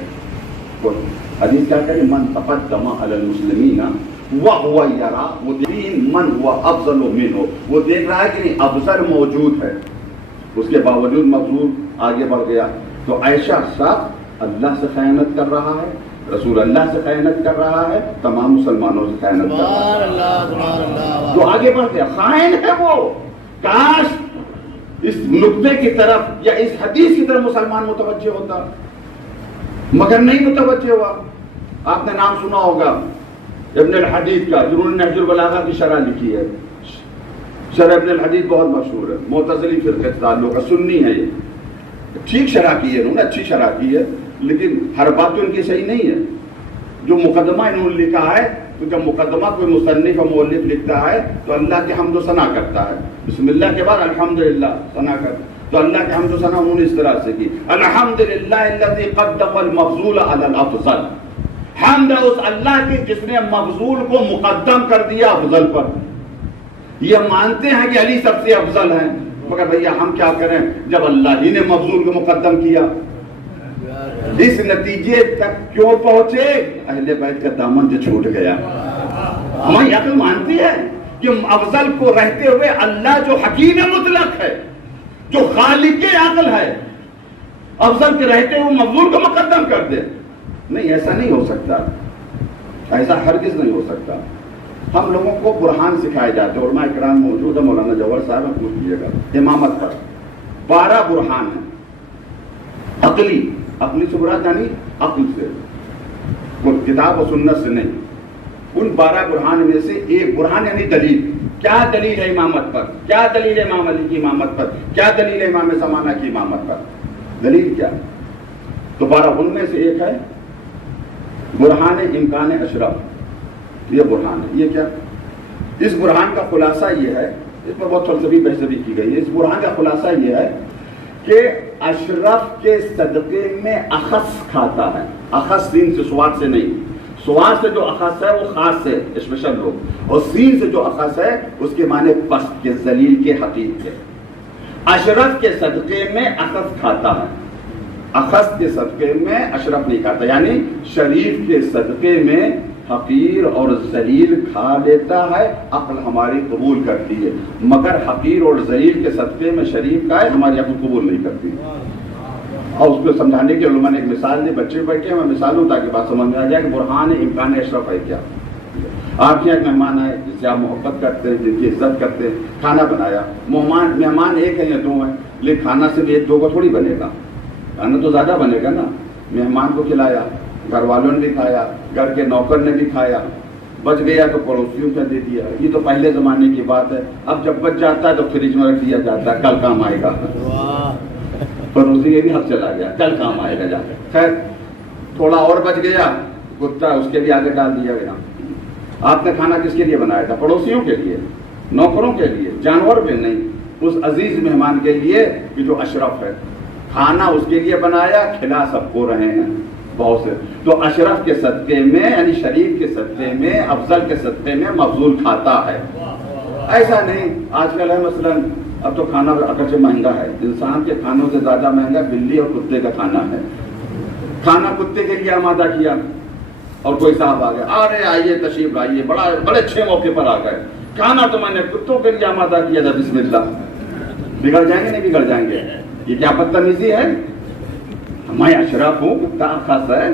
حدیث کیا کہے؟ من تقدم علی المسلمین وهو یرا، وہ من هو افضل منه، وہ دیکھ رہا ہے کہ نہیں افضل موجود ہے، اس کے باوجود مفضول آگے بڑھ گیا. تو ایسا شخص اللہ سے خیانت کر رہا ہے، رسول اللہ سے خیانت کر رہا ہے، تمام مسلمانوں سے خیانت کر رہا ہے. جو آگے بڑھ گیا خائن ہے وہ. کاش اس نقطے کی طرف یا اس حدیث کی طرف مسلمان متوجہ ہوتا، مگر نہیں متوجہ ہوا. آپ نے نام سنا ہوگا ابن الحدید کا، جنہوں نے نہج البلاغہ کی شرح لکھی ہے. شرح ابن الحدید بہت مشہور ہے، معتزلی فرقے سے تعلق ہے، سنی ہے. یہ ٹھیک شرح کی ہے، انہوں نے اچھی شرح کی ہے، لیکن ہر بات تو ان کی صحیح نہیں ہے. جو مقدمہ انہوں نے لکھا ہے، تو جب مقدمہ کوئی مصنف اور مؤلف لکھتا ہے تو اللہ کے حمد و ثنا کرتا ہے. بسم اللہ کے بعد الحمدللہ ثنا کرتا. تو اللہ کے حمد و ثنا انہوں نے اس طرح سے کی، الحمدللہ الذی قدم المفضول علی الافضل. حمد اس اللہ کی جس نے مفضول کو مقدم کر دیا افضل پر. یہ مانتے ہیں کہ علی سب سے افضل ہیں، مگر بھیا ہم کیا کریں جب اللہ ہی نے مفضول کو مقدم کیا. اس نتیجے تک کیوں پہنچے؟ اہل بیت کا دامن جو چھوٹ گیا. ہماری عقل مانتی ہے کہ افضل کو رہتے ہوئے اللہ جو حکیم مطلق ہے، جو خالق عقل ہے، افضل کے رہتے ہوئے مفضول کو مقدم کر دے. نہیں، ایسا نہیں ہو سکتا، ایسا ہرگز نہیں ہو سکتا. ہم لوگوں کو برہان سکھائے جاتے ہیں. علماء کرام موجود ہے، مولانا جوہر صاحب پوچھ لیجیے گا امامت پر 12 برہان ہیں. عقلی سے براد یعنی عقل سے، کتاب و سنت سے نہیں. ان 12 برہان میں سے ایک برہان یعنی دلیل. کیا دلیل ہے امامت پر؟ کیا دلیل ہے امام علی کی امامت پر؟ کیا دلیل ہے امام زمانہ کی امامت پر؟ دلیل کیا؟ تو 12 ان میں سے ایک ہے برہان امکان اشرف. یہ برہان ہے. یہ کیا؟ اس برہان کا خلاصہ یہ ہے، اس پر بہت فلسفی بحث بھی کی گئی ہے. اس برہان کا خلاصہ یہ ہے کہ اشرف کے صدقے میں اخص کھاتا ہے. اخص سین سے سواد سے نہیں، سواد سے جو اخص ہے وہ خاص ہے، اسپیشل لوگ، اور سین سے جو اخص ہے اس کے معنی پست کے، ذلیل کے، حقیر کے. اشرف کے صدقے میں اخص کھاتا ہے، اخص کے صدقے میں اشرف نہیں کھاتا. یعنی شریف کے صدقے میں حقیر اور ذلیل کھا لیتا ہے. عقل ہماری قبول کرتی ہے، مگر حقیر اور ذلیل کے صدقے میں شریف کا ہے، ہماری عقل قبول نہیں کرتی. اور اس کو سمجھانے کے علماء نے ایک مثال دی, بچے بیٹھے میں مثال ہوں تاکہ بات سمجھ میں آ جائے کہ برہان امکان اشرف ہے کیا. آپ کے ایک مہمان آئے جس سے آپ محبت کرتے ہیں, جن کی عزت کرتے ہیں, کھانا بنایا, مہمان ایک ہے یا دو ہیں, لیکن کھانا صرف ایک دو کا تھوڑی بنے گا, کھانا تو زیادہ بنے گا نا. مہمان کو کھلایا, گھر والوں نے بھی کھایا, گھر کے نوکر نے بھی کھایا, بچ گیا تو پڑوسیوں کو دے دیا. یہ تو پہلے زمانے کی بات ہے. اب جب بچ جاتا ہے تو فریج میں رکھ دیا جاتا ہے, کل کام آئے گا. پڑوسی کے بھی حق چلا گیا, کل کام آئے گا جا کے. خیر تھوڑا اور بچ گیا, کتا اس کے بھی آگے ڈال دیا گیا. آپ نے کھانا کس کے لیے بنایا تھا؟ پڑوسیوں کے لیے, نوکروں کے لیے, جانور پہ نہیں, اس عزیز مہمان کے لیے کہ جو اشرف ہے. کھانا اس کے لیے بنایا, کھلا سب کو رہے ہیں بہت سے. تو اشرف کے صدقے میں یعنی شریف کے صدقے میں, افضل کے صدقے میں مفضول کھاتا ہے. ایسا نہیں آج کل ہے مثلا, اب تو کھانا اگرچہ مہنگا ہے, انسان کے کھانوں سے زیادہ مہنگا بلی اور کتے کا کھانا ہے. کھانا کتے کے لیے آمادہ کیا اور کوئی صاحب آ گیا, ارے آئیے تشریف لائیے, بڑے اچھے موقع پر آ گئے. کھانا تو میں نے کتوں کے لیے آمادہ کیا تھا, بسم اللہ. بگڑ جائیں گے نہیں بگڑ جائیں گے؟ یہ کیا بدتمیزی ہے؟ میں اشرف ہوں, کتا خاص ہے,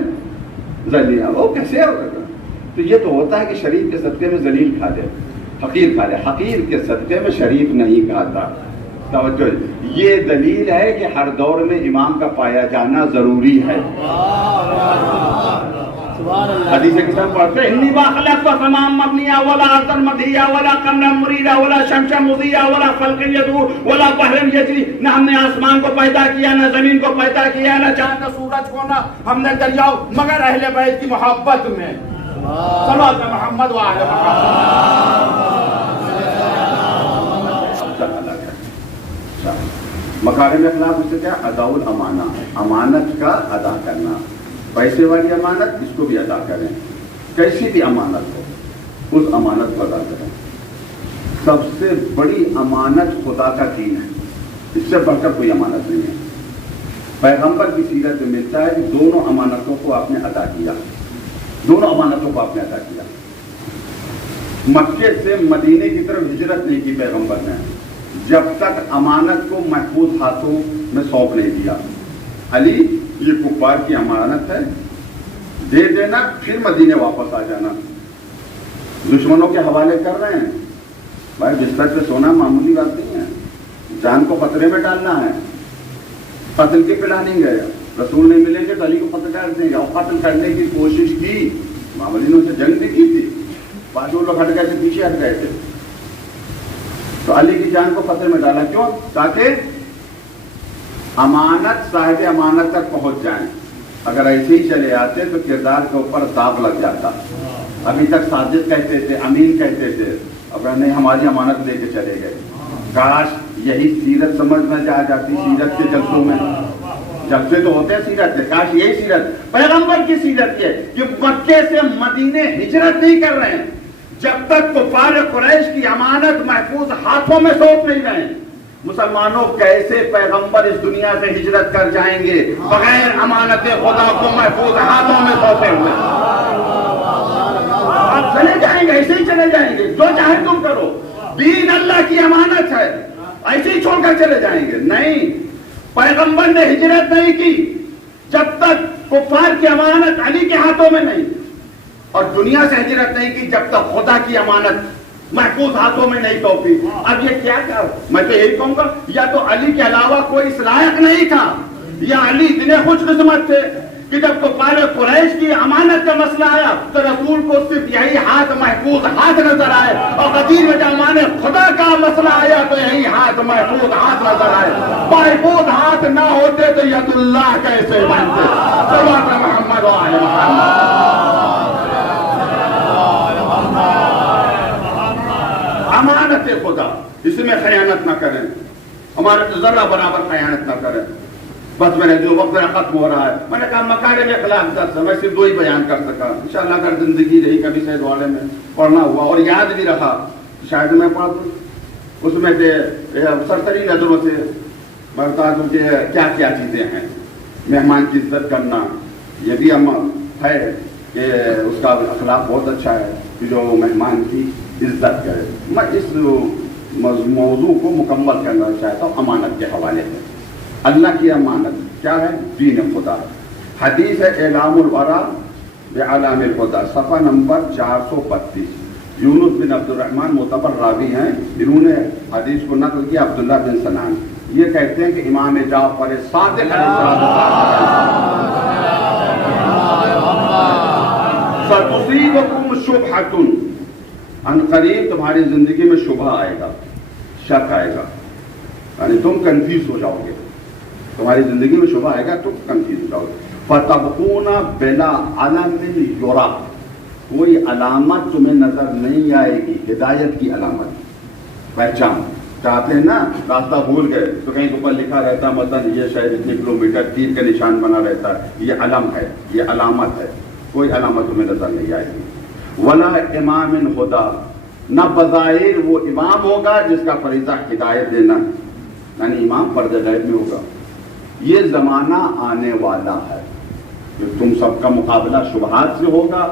ذلیل وہ کیسے ہوگا؟ تو یہ تو ہوتا ہے کہ شریف کے صدقے میں ذلیل کھا لے, حقیر کھا لے. حقیر کے صدقے میں شریف نہیں کھاتا. توجہ, یہ دلیل ہے کہ ہر دور میں امام کا پایا جانا ضروری ہے. حدیث کتاب پڑھتے ہیں, انی باخلق تمام مبنیہ ولا ارض مدیہ ولا قمر مریدہ ولا شمس مضیہ ولا فلق یدور ولا بحر یجری. نہ ہم نے آسمان کو پیدا کیا, نہ زمین کو پیدا کیا, نہ چاند نہ سورج کو, نہ ہم نے دریاؤ, مگر اہل بیت کی محبت میں. صلو علی محمد و آل محمد. مکارم اخلاق اس سے کیا؟ ادا الامانہ, امانت کا ادا کرنا. پیسے والی امانت اس کو بھی ادا کریں, کیسی بھی امانت ہو اس امانت کو ادا کریں. سب سے بڑی امانت خدا کا دین ہے, اس سے بڑھ کر کوئی امانت نہیں ہے. پیغمبر کی سیرت میں ملتا ہے کہ دونوں امانتوں کو آپ نے ادا کیا, دونوں امانتوں کو آپ نے ادا کیا. مکے سے مدینے کی طرف ہجرت نہیں کی پیغمبر نے جب تک امانت کو محفوظ ہاتھوں میں سونپ نہیں دیا. علی یہ کفار کی امانت ہے, دے دینا, پھر مدینے واپس آ جانا. دشمنوں کے حوالے کر رہے ہیں. بھائی بستر پہ سونا معمولی بات نہیں ہے, جان کو خطرے میں ڈالنا ہے. قتل کی پلاننگ ہے, رسول نہیں ملیں گے تو علی کو قتل کر دیں گے. اور قتل کرنے کی کوشش کی, معاملینوں سے جنگ بھی کی تھی, بعض لوگ ہٹ گئے تھے, پیچھے ہٹ گئے تھے. تو علی کی جان کو خطرے میں ڈالا, کیوں؟ تاکہ امانت صاحب امانت تک پہنچ جائیں. اگر ایسے ہی چلے آتے تو کردار کے اوپر داغ لگ جاتا. ابھی تک صادق کہتے تھے, امین کہتے تھے, اگر نہیں ہماری امانت لے کے چلے گئے. کاش یہی سیرت سمجھ میں جا جاتی. سیرت کے جلسوں میں جلسے تو ہوتے ہیں سیرت کے, کاش یہی سیرت پیغمبر کی سیرت کے کہ مکے سے مدینے ہجرت نہیں کر رہے ہیں جب تک کفار قریش کی امانت محفوظ ہاتھوں میں سونپ نہیں رہے. مسلمانوں کیسے پیغمبر اس دنیا سے ہجرت کر جائیں گے بغیر امانت خدا کو محفوظ ہاتھوں میں سونپے ہوئے؟ آپ چلے جائیں گے, ایسے ہی چلے جائیں گے, جو چاہے تم کرو, دین اللہ کی امانت ہے, ایسے ہی چھوڑ کر چلے جائیں گے؟ نہیں, پیغمبر نے ہجرت نہیں کی جب تک کفار کی امانت علی کے ہاتھوں میں نہیں, اور دنیا سے ہجرت نہیں کی جب تک خدا کی امانت محفوظ ہاتھوں میں نہیں سونپی. اب یہ کیا کر, میں تو یہی کہوں گا, یا تو علی کے علاوہ کوئی اس لائق نہیں تھا, یا علی اتنے خوش قسمت تھے کہ جب کفار قریش کی امانت کا مسئلہ آیا تو رسول کو صرف یہی ہاتھ محفوظ ہاتھ نظر آئے, اور غدیر میں جامان خدا کا مسئلہ آیا تو یہی ہاتھ محفوظ ہاتھ نظر آئے. محفوظ ہاتھ نہ ہوتے تو ید اللہ کیسے بنتے؟ صلی اللہ محمد و آل محمد. امانت خدا, اس میں خیانت نہ کریں, ہمارے ذرہ برابر خیانت نہ کریں. بس میں نے جو وقت ختم ہو رہا ہے, میں نے کہا مکارم اخلاق درس میں صرف 2 ہی بیان کر سکا. انشاءاللہ اگر زندگی رہی کبھی سے دوارے میں پڑھنا ہوا اور یاد بھی رہا شاید میں پڑھ دوں. اس میں سے سرسری نظروں سے میں بتا دوں کہ کیا کیا چیزیں ہیں. مہمان کی عزت کرنا, یہ بھی ہے کہ اس کا اخلاق بہت اچھا ہے کہ جو مہمان کی عزت کرے. میں اس موضوع کو مکمل کرنا چاہتا ہوں امانت کے حوالے سے. اللہ کی امانت کیا ہے؟ دین خدا. حدیث ہے اعلام الورا بعلام الہدی صفحہ نمبر 432. یونس بن عبد الرحمن معتبر راوی ہیں، انہوں نے حدیث کو نقل کیا عبداللہ بن سنان. یہ کہتے ہیں کہ امام جعفر صادق ستصیبکم شبہۃ، ان قریب تمہاری زندگی میں شبہ آئے گا، شک آئے گا، یعنی تم کنفیوز ہو جاؤ گے. تمہاری زندگی میں شبہ آئے گا تم کنفیوز ہو جاؤ گے. فتبقون بلا علم یرا، کوئی علامت تمہیں نظر نہیں آئے گی، ہدایت کی علامت، پہچان. چاہتے ہیں نا راستہ بھول گئے تو کہیں اوپر لکھا رہتا مثلا یہ شہر اتنے کلومیٹر، تیر کا نشان بنا رہتا ہے، یہ علم ہے، یہ علامت ہے. کوئی علامت تمہیں نظر نہیں آئے گی. ولا امام خدا، نہ بظاہر وہ امام ہوگا جس کا فریضہ ہدایت دینا، یعنی امام پردہ غیب میں ہوگا. یہ زمانہ آنے والا ہے کہ تم سب کا مقابلہ شبہات سے ہوگا،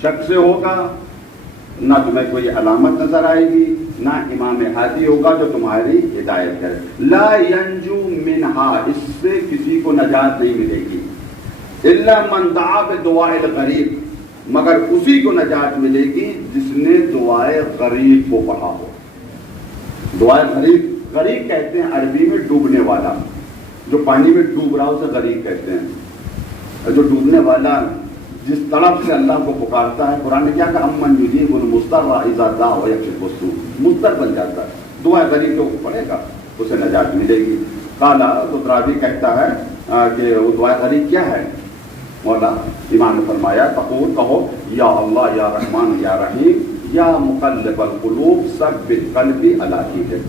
شک سے ہوگا. نہ تمہیں کوئی علامت نظر آئے گی، نہ امام ہادی ہوگا جو تمہاری ہدایت کرے. لا ینجو منہا، اس سے کسی کو نجات نہیں ملے گی. الا من دعا بدعاء الغریب، مگر اسی کو نجات ملے گی جس نے دعائے غریب کو پڑھا ہو. دعائے غریب، غریب کہتے ہیں عربی میں ڈوبنے والا، جو پانی میں ڈوب رہا اسے غریب کہتے ہیں. جو ڈوبنے والا جس طرف سے اللہ کو پکارتا ہے، قرآن نے کیا کہا امن یجیب المضطر اذا دعا ویکشف السوء، مضطر بن جاتا ہے. دعا غریب تو پڑھے گا اسے نجات ملے گی. قالا تو راوی کہتا ہے کہ وہ دعا غریب کیا ہے؟ مولا امام نے فرمایا تقول، کہو یا اللہ یا رحمان یا رحیم یا مقلب القلوب ثبت قلبی علی دیک.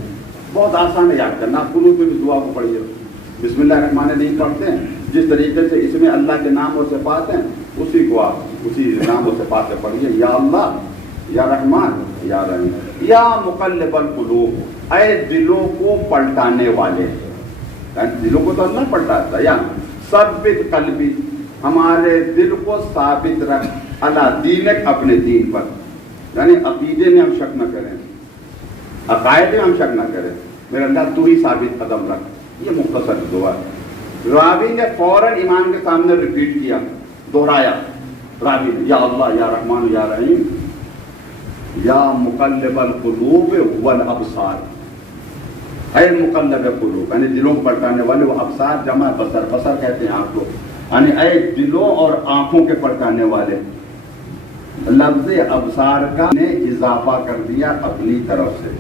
بہت آسان ہے یاد کرنا. قلوب میں بھی دعا کو پڑھیے. بسم اللہ الرحمن الرحیم کرتے ہیں، جس طریقے سے اس میں اللہ کے نام اور صفات ہیں اسی کو آپ اسی نام و صفات سے پڑھیے. یا اللہ یا رحمان یا رحیم یا مقلب القلوب، اے دلوں کو پلٹانے والے. دلوں کو تو اللہ پلٹاتا ہے. یا ثبت قلبی، ہمارے دل کو ثابت رکھ، اللہ دینک، اپنے دین پر، یعنی عقیدے میں ہم شک نہ کریں، عقائد میں ہم شک نہ کریں. میرے اللہ تو ہی ثابت قدم رکھ. یہ مختصر دعا. راوی نے فوراً امام کے سامنے ریپیٹ کیا، دہرایا راوی نے، یا اللہ یا رحمان یا رحیم یا مقلب القلوب والابصار. اے مقلب قلوب، یعنی دلوں کو پلٹانے والے، وہ ابصار جمع بصر، بصر کہتے ہیں آنکھ کو، یعنی اے دلوں اور آنکھوں کے پلٹانے والے. لفظ ابصار کا نے اضافہ کر دیا اپنی طرف سے،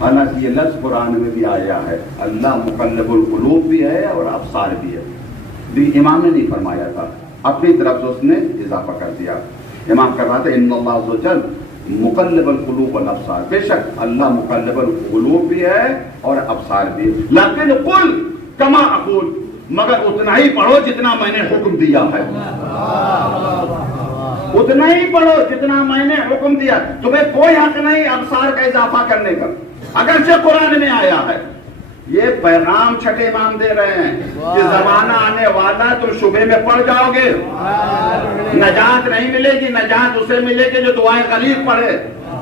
حالانکہ یہ لفظ قرآن میں بھی آیا ہے. اللہ مقلب القلوب بھی ہے اور ابصار بھی ہے. امام نے نہیں فرمایا تھا، اپنی طرف سے اس نے اضافہ کر دیا. امام کر رہا تھا ان اللہ عز و جل مقلب القلوب والابصار، بے شک اللہ مقلب القلوب بھی ہے اور ابصار بھی ہے. لیکن قل کما اقول، مگر اتنا ہی پڑھو جتنا میں نے حکم دیا ہے. اتنا ہی پڑھو جتنا میں نے حکم دیا. تمہیں کوئی حق نہیں ابصار کا اضافہ کرنے کا، اگرچہ قرآن میں آیا ہے. یہ پیغام چھٹے امام دے رہے ہیں کہ زمانہ آنے والا تم شبہ میں پڑ جاؤ گے، نجات نہیں ملے گی. نجات اسے ملے گی جو دعائے غریب پڑھے.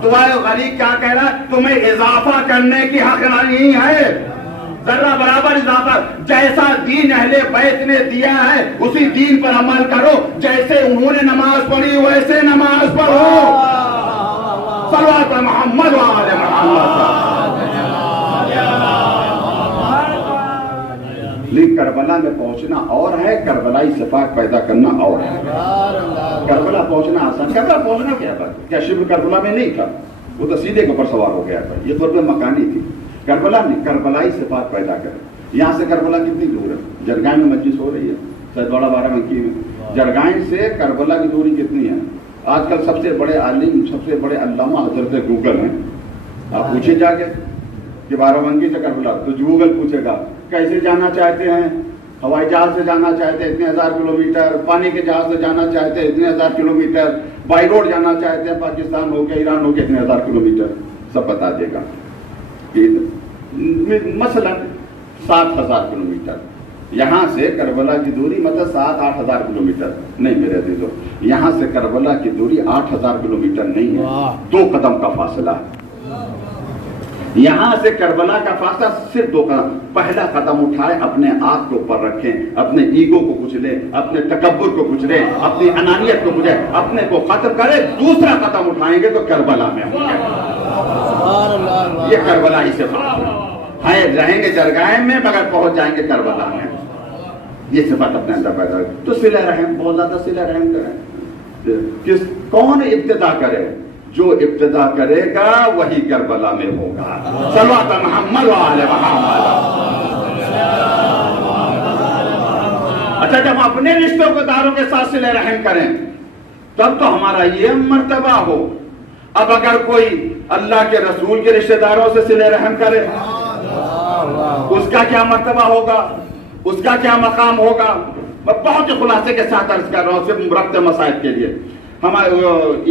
دعائے غریب کیا کہہ رہا؟ تمہیں اضافہ کرنے کی حق نہیں ہے، ذرہ برابر اضافہ. جیسا دین اہل بیت نے دیا ہے اسی دین پر عمل کرو. جیسے انہوں نے نماز پڑھی ویسے نماز پڑھو. صلوات محمد و آل محمد. لیکن کربلا میں پہنچنا اور ہے، کربلائی صفات پیدا کرنا اور ہے. کربلا پہنچنا آسان. کربلا پہنچنا کیا تھا؟ کیا شبہ کربلا میں نہیں تھا؟ وہ تو سیدھے کے اوپر سوار ہو گیا تھا. یہ قرب مکانی تھی. کربلا میں کربلائی صفات پیدا کرے. یہاں سے کربلا کتنی دور ہے؟ جرگائن میں مجلس ہو رہی ہے سید والا بارہ بنکی میں. جرگائن سے کربلا کی دوری کتنی ہے؟ آج کل سب سے بڑے عالم، سب سے بڑے علامہ حضرت گوگل ہیں. آپ پوچھے جا کے کہ بارہ بنکی سے کربلا، تو گوگل پوچھے گا کیسے جانا چاہتے ہیں؟ ہوائی جہاز سے جانا چاہتے ہیں اتنے 1000 کلومیٹر، پانی کے جہاز سے جانا چاہتے ہیں اتنے 1000 کلومیٹر، بائی روڈ جانا چاہتے ہیں پاکستان ہو کے ایران ہو کے اتنے 1000 کلومیٹر، سب بتا دے گا. مثلا 7000 کلومیٹر یہاں سے کربلا کی دوری، مطلب 7-8 ہزار کلومیٹر نہیں میرے عزیزو. یہاں سے کربلا کی دوری 8000 کلومیٹر نہیں ہے، 2 قدم کا فاصلہ ہے. یہاں سے کربلا کا فاصلہ صرف 2 قدم. پہلا قدم اٹھائے اپنے آپ کو اوپر رکھیں, اپنے ایگو کو کچلیں, اپنے تکبر کو کچلیں, اپنی انانیت کو کچلیں, اپنے کو ختم کریں. دوسرا قدم اٹھائیں گے تو کربلا میں ہوں گے. یہ کربلا ہی سے ہے, رہیں گے درگاہ میں مگر پہنچ جائیں گے کربلا میں. یہ صفت اپنے اندر پیدا ہو. تو صلہ رحم, بہت زیادہ صلہ رحم کریں. کون ابتدا کرے؟ جو ابتدا کرے گا وہی کربلا میں ہوگا. صلوات محمد و آل محمد. اچھا, جب اپنے رشتوں کو داروں کے ساتھ صلہ رحم کریں تب تو ہمارا یہ مرتبہ ہو. اب اگر کوئی اللہ کے رسول کے رشتہ داروں سے صلہ رحم کرے اس کا کیا مرتبہ ہوگا, اس کا کیا مقام ہوگا؟ میں بہت خلاصے کے ساتھ عرض کر رہا ہوں صرف ربط مسائل کے لیے. ہمارے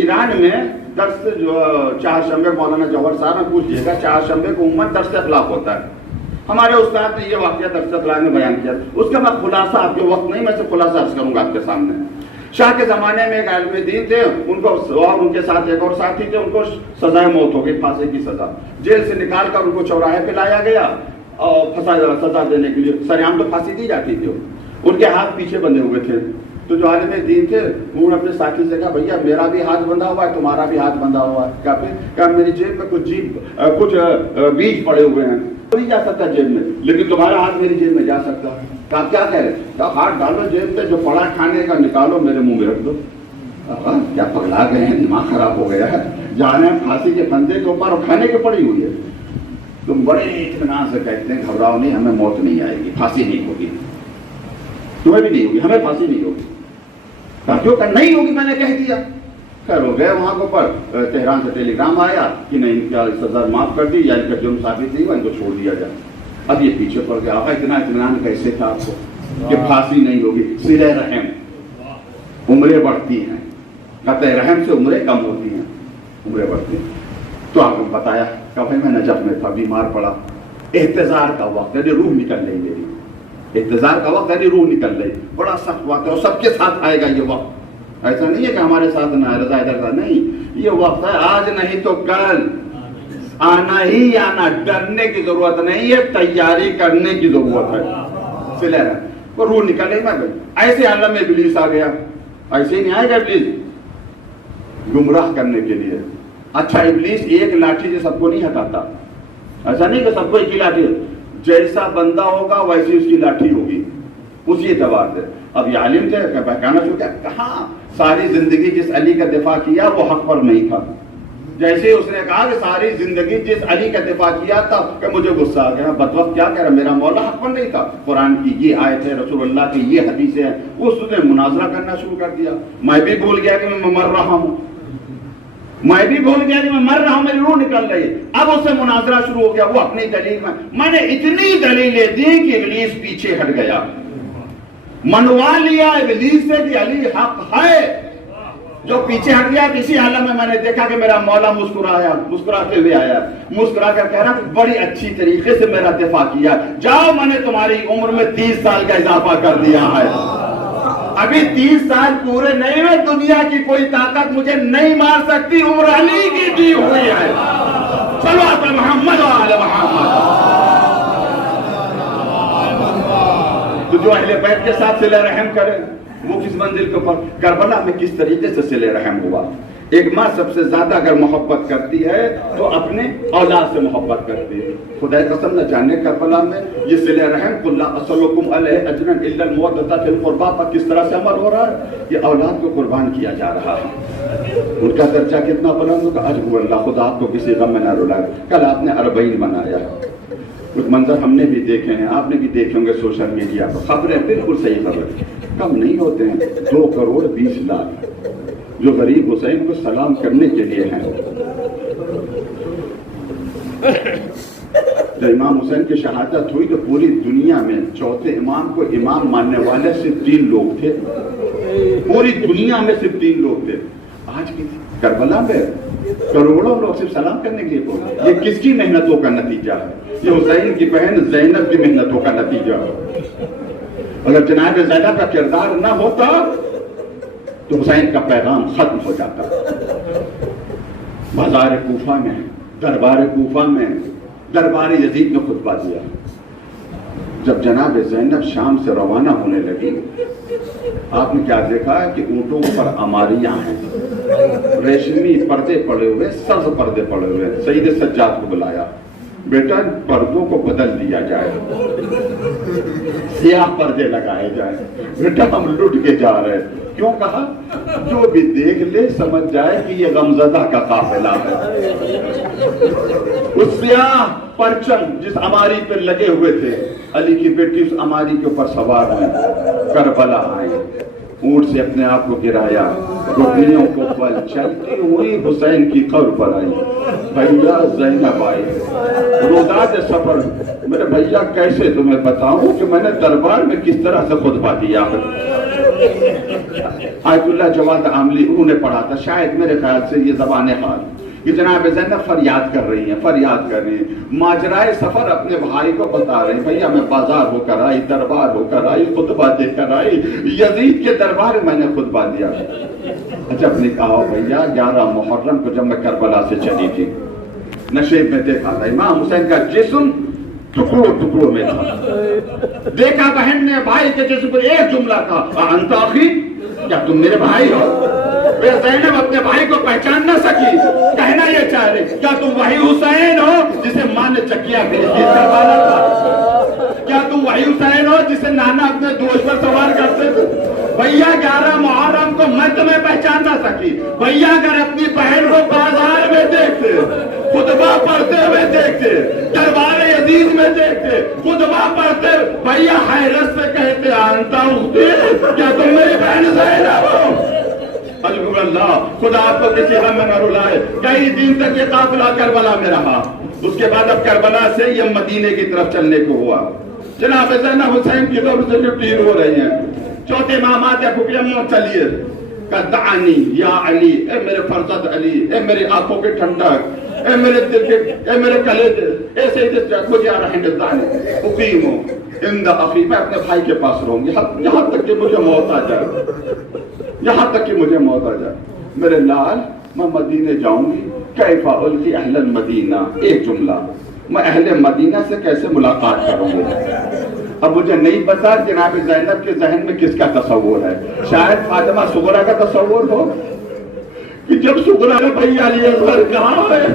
ایران میں درس جو چہارشنبے مولانا جوہر صاحب نے پوچھ لیے گا, چہارشنبے کو عموماً درس اخلاق ہوتا ہے. ہمارے استاد نے یہ واقعہ درس اخلاق میں بیان کیا. اس کا میں خلاصہ, آپ کے وقت نہیں, میں صرف خلاصہ عرض کروں گا آپ کے سامنے. شاہ کے زمانے میں ایک عالم دین تھے, ان کو اور ان کے ساتھ ایک اور ساتھی تھے, ان کو سزائے موت ہو گئی, پھانسی کی سزا. جیل سے نکال کر ان کو چوراہے پہ لایا گیا اور سزا دینے کے لیے. سریعام تو پھانسی دی جاتی تھی. ان کے ہاتھ پیچھے بندھے ہوئے تھے. تو جو عالم دین تھے انہوں نے اپنے ساتھی سے کہا, بھیا میرا بھی ہاتھ بندھا ہوا ہے, تمہارا بھی ہاتھ بندھا ہوا ہے. کہا میری جیب میں کچھ بیج پڑے ہوئے ہیں, نہیں جا سکتا جیب میں, لیکن تمہارا ہاتھ میری جیب میں جا سکتا. کہا کیا کہہ رہے؟ کہا ہاتھ ڈالو جیب میں, جو پڑا کھانے کا نکالو میرے منہ میں رکھ دو. کیا پگلا گئے ہیں, دماغ خراب ہو گیا ہے, جانے پھانسی کے پھندے کے اوپر اور کھانے کی پڑی ہوئی ہے. تم بڑے اطمینان سے کہتے ہیں گھبراؤ نہیں, ہمیں موت نہیں آئے گی, پھانسی نہیں ہوگی, تمہیں بھی نہیں ہوگی, ہمیں پھانسی نہیں ہوگی. کیوں کہ نہیں ہوگی, میں نے کہہ دیا. خیر ہو گئے. وہاں کو پر تہران سے ٹیلی گرام آیا کہ نہیں, ان کی سزا معاف کر دی یا ان کا جرم ثابت نہیں ہوا, ان کو چھوڑ دیا جائے. اب یہ پیچھے پڑ گیا. آقا اتنا اطمینان کیسے تھا آپ کو کہ پھانسی نہیں ہوگی؟ صلہ رحم, عمریں بڑھتی ہیں, قطع رحم سے عمریں کم ہوتی ہیں, عمریں بڑھتی ہیں. تو آپ کو بتایا کہ بھائی میں نجف میں تھا, بیمار پڑا, احتضار کا وقت ہے, روح نکل رہی میری, احتضار کا وقت ہے, روح نکل رہی, بڑا سخت وقت ہے, اور سب کے ساتھ آئے گا یہ وقت. ایسا نہیں ہے کہ ہمارے ساتھ نہ ہے, رضا ادھر کا نہیں, یہ وقت ہے آج نہیں تو کل, آنا ہی آنا. ڈرنے کی ضرورت نہیں ہے, تیاری کرنے کی ضرورت ہے. صلہ رحم, وہ روح نکل رہی میں. ایسے عالم میں ابلیس آ گیا. ایسے ہی نہیں آئے گا ابلیس گمراہ کرنے کے لیے. اچھا, ابلیس ایک لاٹھی سے سب کو نہیں ہٹاتا. ایسا نہیں کہ سب کو ایک ہی لاٹھی, جیسا بندہ ہوگا ویسی اس کی لاٹھی ہوگی, اسی اعتبار سے. اب یہ عالم تھے کہ بہکانا شروع کیا, کہاں ساری زندگی جس علی کا دفاع کیا وہ حق پر نہیں تھا. جیسے اس نے کہا کہ ساری زندگی جس علی کا دفاع کیا تھا کہ مجھے غصہ آ گیا, بدوقت کیا کہہ رہا, میرا مولا حق پر نہیں تھا. قرآن کی یہ آیت ہے, رسول اللہ کی یہ حدیث ہے, اس نے مناظرہ کرنا شروع کر دیا. میں بھی بھول گیا کہ میں مر رہا ہوں, میں بھی بھول گیا کہ میں مر رہا ہوں, میری روح نکل رہی ہے. اب اس سے مناظرہ شروع ہو گیا. وہ اپنی دلیل میں نے اتنی دلیلیں دی کہ ابلیس پیچھے ہٹ گیا, منوا لیا ابلیس سے کہ علی حق ہے. جو پیچھے ہٹ گیا, کسی عالم میں نے دیکھا کہ میرا مولا مسکرایا, مسکراتے ہوئے آیا, مسکرا کر کہہ رہا کہ بڑی اچھی طریقے سے میرا دفاع کیا, جاؤ میں نے تمہاری عمر میں 30 سال کا اضافہ کر دیا ہے. ابھی 30 سال پورے نہیں ہوئے, دنیا کی کوئی طاقت مجھے نہیں مار سکتی, عمر علی کی دی ہوئی ہے. چلو آپ محمد و آل محمد. تو جو اہل بیت کے ساتھ صلہ رحم کرے وہ کس منزل کے اوپر. کربلا میں کس طریقے سے صلہ رحم ہوا. ایک ماں سب سے زیادہ اگر محبت کرتی ہے تو اپنے اولاد سے محبت کرتی ہے. خدا قسم نہ جانے کربلا میں یہ صلہ رحم قل لا اسألکم علیہ اجرا الا المودۃ فی القربى پر کس طرح سے عمل ہو رہا ہے. یہ اولاد کو قربان کیا جا رہا ہے. ان کا درجہ کتنا بلند ہوگا. ارجو اللہ خدا آپ کو کسی غم میں نہ رلائے. کل آپ نے 40 منایا, کچھ منظر ہم نے بھی دیکھے ہیں, آپ نے بھی دیکھے ہوں گے سوشل میڈیا پر. خبریں بالکل صحیح خبر, کم نہیں ہوتے ہیں. 2 کروڑ 20 لاکھ جو غریب حسین کو سلام کرنے کے لیے ہیں. جب امام حسین کی شہادت ہوئی تو پوری دنیا میں چوتھے امام کو امام ماننے والے صرف 3 لوگ تھے. پوری دنیا میں صرف 3 لوگ تھے. آج کی کربلا میں کروڑوں لوگ صرف سلام کرنے کے لیے. یہ کس کی محنتوں کا نتیجہ ہے؟ یہ حسین کی بہن زینب کی محنتوں کا نتیجہ ہے. اگر جناب زینب کا کردار نہ ہوتا تو حسین کا پیغام ختم ہو جاتا. بازار کوفہ میں, دربار کوفہ میں دربار یزید میں خطبہ دیا. جب جناب زینب شام سے روانہ ہونے لگی، آپ نے کیا دیکھا کہ اونٹوں پر اماریاں ہیں، ریشمی پردے پڑے ہوئے، سبز پردے پڑے ہوئے. سید سجاد کو بلایا، بیٹا پردوں کو بدل دیا جائے، سیاہ پردے لگائے جائیں، بیٹا ہم لٹ کے جا رہے. کیوں کہا؟ جو بھی دیکھ لے سمجھ جائے کہ یہ غمزدہ کا قافلہ ہے. اس سیاہ پرچم جس اماری پہ لگے ہوئے تھے، علی کی بیٹی اس اماری کے اوپر سوار ہوئی، کربلا آئی، اونٹ سے اپنے آپ کو گرایا، رکنیوں کو پل چلتی ہوئی حسین کی قبر پر آئی. بھیا زینب آئی، روداد سفر. میرے بھیا کیسے تمہیں بتاؤں کہ میں نے دربار میں کس طرح سے خطبہ دیا. آیت اللہ جواد عاملی انہوں نے پڑھا تھا، شاید میرے خیال سے یہ زبان حال کہ جناب زینب فریاد کر رہی ہیں، ماجرائے سفر اپنے بھائی کو بتا رہے ہیں. بھیا میں بازار ہو کر آئی، دربار ہو کر آئی، خطبہ دے کر آئی، یزید کے دربار میں نے خطبہ دیا. جب نے کہا بھیا 11 محرم کو جب میں کربلا سے چلی تھی، نشیب میں دیکھا تھا امام حسین کا جسم ٹکڑوں ٹکڑوں میں تھا. دیکھا بہن نے بھائی کے جسم پر ایک جملہ کہا، انت اخی، کیا تم میرے بھائی ہو؟ زینب اپنے بھائی کو پہچان نہ سکی، کہنا یہ چاہ رہے کیا تم وہی حسین ہو جسے ماں نے چکیا کروانا تھا؟ کیا تم وہی حسین ہو جسے نانا اپنے دوش پر سوار کرتے تھے؟ بھیا 11 محرم کو میں تمہیں پہچان نہ سکی. بھیا اگر اپنی بہن کو بازار میں دیکھتے، خطبہ پڑھتے ہوئے دیکھتے، دربار یزید میں دیکھتے، خطبہ پڑھتے، بھیا حیرت سے کہتے انتا اختی، کیا تم میری بہن زینب ہو؟ اللہ خدا آپ کو کسی غم میں نہ رلائے. کئی دن تک یہ قافلہ کربلا میں رہا. اس کے بعد اب کربلا سے یہ مدینے کی طرف چلنے کو ہوا. جناب زینب حسین کی طرف سے ٹیر ہو رہی ہیں. چوتھے امامات یا پھپھی اماں چلیے، دعانی یا علی، اے میرے فرزند علی، اے میری آنکھوں کے ٹھنڈک، اے میرے دل کے، اے میرے کلیجے، اے سید مجھے رحمتانی اقیمو عند اخی، میں اپنے بھائی کے پاس رہوں گی یہاں تک کہ مجھے موت آ جائے، یہاں تک کہ مجھے موت آ جائے. میرے لال میں مدینے جاؤں گی. کیف القی اہل المدینہ، ایک جملہ، میں اہل مدینہ سے کیسے ملاقات کروں گا؟ اب مجھے نہیں پتا جناب زینب کے ذہن میں کس کا تصور ہے. شاید فاطمہ صغرا کا تصور ہو کہ جب صغرا نے بھائی علی اکبر کہاں ہے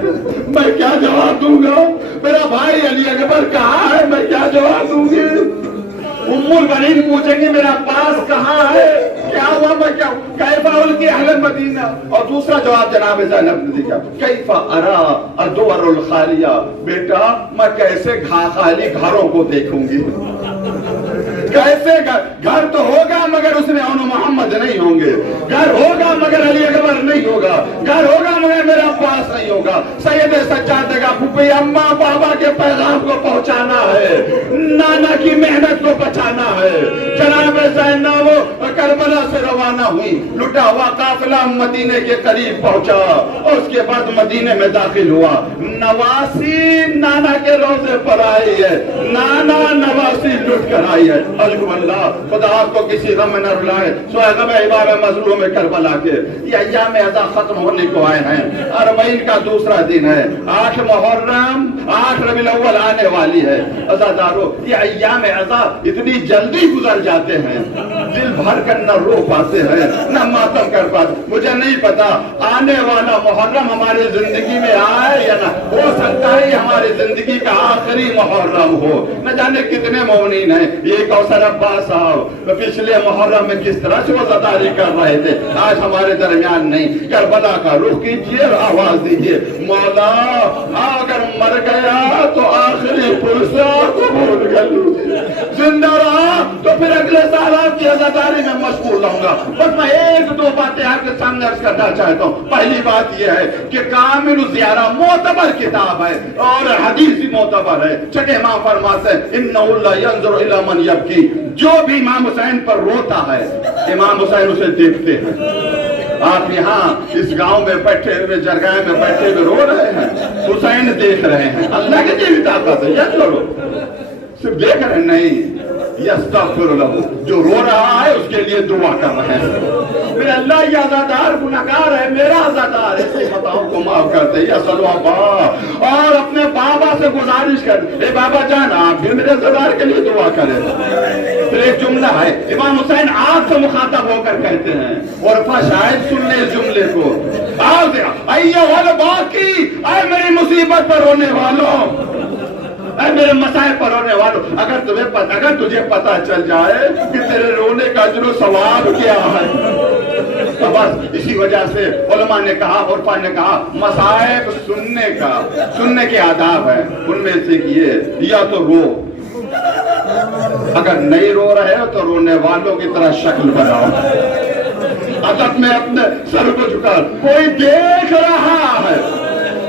میں کیا جواب دوں گا، میرا بھائی علی اکبر کہاں ہے میں کیا جواب دوں گی. ام البنین پوچھیں گے میرا پاس کہاں ہے، کیا ہوا میں کیا کیف القی اہل مدینہ. اور دوسرا جواب جناب زینب نے دیا، کیف ارا الدور الخالیہ، بیٹا میں کیسے خالی گھروں کو دیکھوں گی. کیسے گھر تو ہوگا مگر اس میں اون محمد نہیں ہوں گے، گھر ہوگا مگر علی اکبر نہیں ہوگا، گھر ہوگا مگر میرا عباس نہیں ہوگا. سید سجاد کا پھپھی اماں بابا کے پیغام کو پہنچانا ہے، نانا کی محنت کو بچانا ہے. جناب زینب کربلا سے روانہ ہوئی. لٹا ہوا قافلہ مدینے کے قریب پہنچا اور اس کے بعد مدینے میں داخل ہوا. نواسی نانا کے روزے پر آئی ہے، نانا نواسی لٹ کر آئی ہے. اللہ خدا آپ کو کسی غم میں نہ رلائے. سوائے غم امام مظلوم کربلا کے یہ ایام عزا ختم ہونے کو آئے ہیں. اربعین کا دوسرا دن ہے، 8 محرم، 8 ربیع الاول آنے والی ہے. عزادارو یہ ایام عزا اتنی جلدی گزر جاتے ہیں، دل بھر کر نہ رو پاتے ہیں نہ ماتم کر پاتے. مجھے نہیں پتا آنے والا محرم ہماری زندگی میں آئے یا نہ، ہو سکتا ہے ہماری زندگی کا آخری محرم ہو. نہ جانے کتنے مومنین ہیں. یہ کوثر عباس صاحب پچھلے محرم میں کس طرح سے وزاداری کر رہے تھے، آج ہمارے درمیان نہیں. کربلا کا رخ کیجئے اور آواز دیجئے، مولا اگر مر گیا تو آخری فرصت قبول کر لیجئے، زندہ رہا تو پھر اگلے سال آپ کی عزاداری میں مشغول رہوں گا. بس میں 1-2 باتیں آپ کے سامنے عرض کرنا چاہتا ہوں. پہلی بات یہ ہے کہ کامل الزیارہ معتبر کتاب ہے اور حدیث بھی معتبر ہے. چھٹے امام فرماتے ہیں انہ لا ينظر الى من يبكي، جو بھی امام حسین پر روتا ہے امام حسین اسے دیکھتے ہیں. آپ یہاں اس گاؤں میں بیٹھے ہوئے، جرگاہ میں بیٹھے ہوئے رو رہے ہیں، حسین دیکھ رہے ہیں. اللہ کی جیوی طاقت ہے. یاد کرو صرف دیکھ رہے نہیں، یستغفر لہ، جو رو رہا ہے اس کے لیے دعا کر رہے ہیں. میرے اللہ یہ عزادار گناہگار ہے، میرا عزادار ہے، اس کے خطاؤں کو معاف کر دے یا صلو ابا، اور اپنے بابا سے گزارش کر، اے بابا جان آپ بھی میرے عزادار کے لیے دعا کریں۔ پھر ایک جملہ ہے امام حسین آپ سے مخاطب ہو کر کہتے ہیں، اور شاید سن لے اس جملے کو، باقی اے میری مصیبت پر رونے والوں، اے میرے مسائل پر رونے والوں، اگر تجھے پتا چل جائے کہ تیرے رونے کا اجر و ثواب کیا ہے، تو بس اسی وجہ سے علماء نے کہا، عرفا نے کہا، مصائب سننے کے آداب ہیں، ان میں سے یہ یا تو رو، اگر نہیں رو رہے ہو تو رونے والوں کی طرح شکل بناؤ، ادب میں اپنے سر کو جھکا، کوئی دیکھ رہا ہے،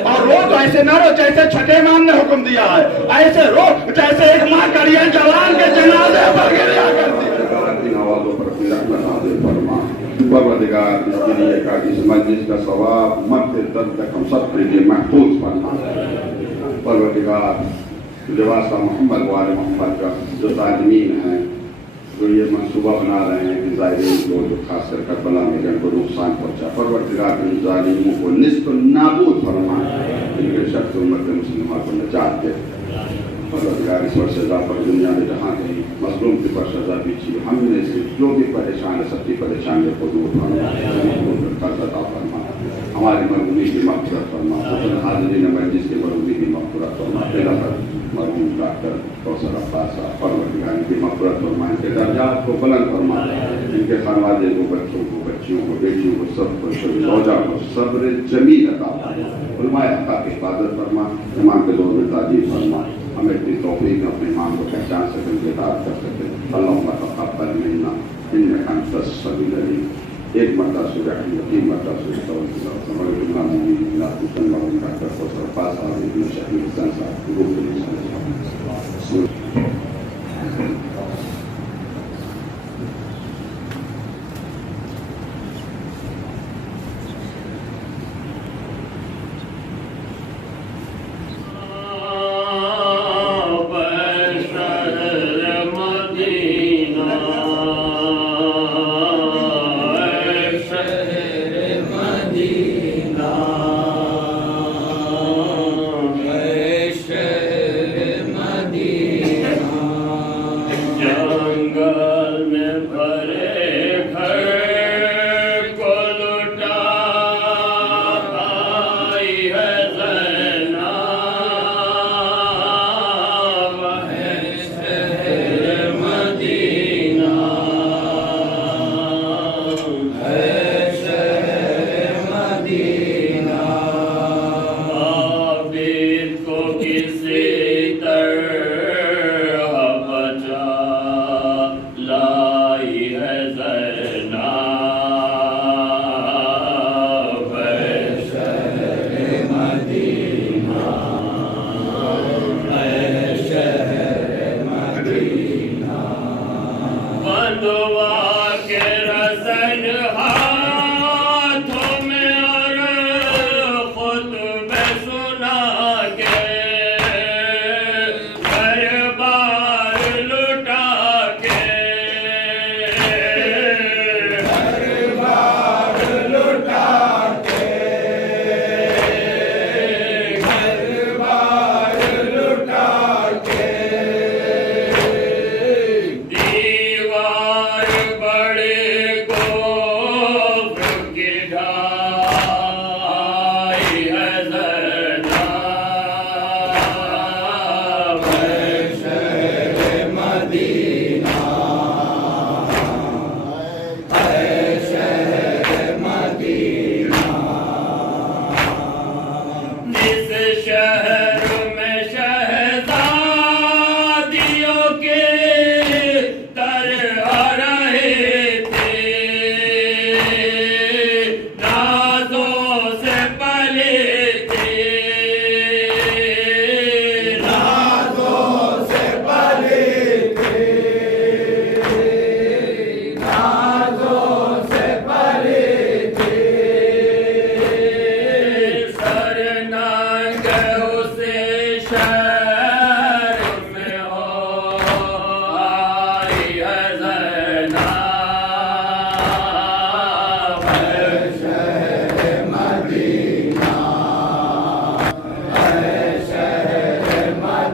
اور رو تو ایسے نہ رو جیسے چھٹے امام نے حکم دیا ہے، ایسے رو جیسے ایک ماں کڑیاں جوان کے جنازے پر گریا کرتی ہے۔ پروردگار اس کے لیے کا اس مجلس کا ثواب مرتے دم تک ہم سب کے لیے محفوظ فرما۔ پروردگار لباسہ محمد وآل محمد کا جو تعلیمین ہیں، جو یہ منصوبہ بنا رہے ہیں کہ زائرین کو جو خاص کر کربلا میں جن کو نقصان پہنچا، پروردگار ان ظالموں کو نصف نابود فرما، ان کے شخص امت مسلمہ کو نجات دے۔ پروردگار اس پر سزا پر دنیا میں جہاں کہیں مظلوم کی پر سزا پیچھی، ہم نے سے جو بھی پریشان ہے سب کی پریشانیوں کو دور فرما، قرض عطا فرما، ہماری مرحومی کی مغفرت فرما، حاضرین مجلس کے مرحومی کی مغفرت فرما، تیرا مرحوم ڈاکٹر کوثر عباس صاحب، پروردگار کی مغفرت فرما، ان کے درجات کو بلند فرما، ان کے خانوادے کو، بچوں کو، بچیوں کو، بیٹیوں کو، سب کو، زوجہ کو صبر جمیل عطا فرما، علماء حق کی حفاظت فرما، امام کے دور میں تعجیل فرما، ہمیں اپنی توفیق اپنے امام کو پہچان سکیں، اطاعت کر سکیں۔ اللہم تقبل منا انک انت السمیع العلیم۔ ایک مرتبہ سورہ تین مرتبہ سورہ توبہ، ہمارے امام مومنین لا تسلم علیہ ڈاکٹر کوثر عباس صاحب، ابن شہید حسن صاحب، گروپ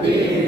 آمین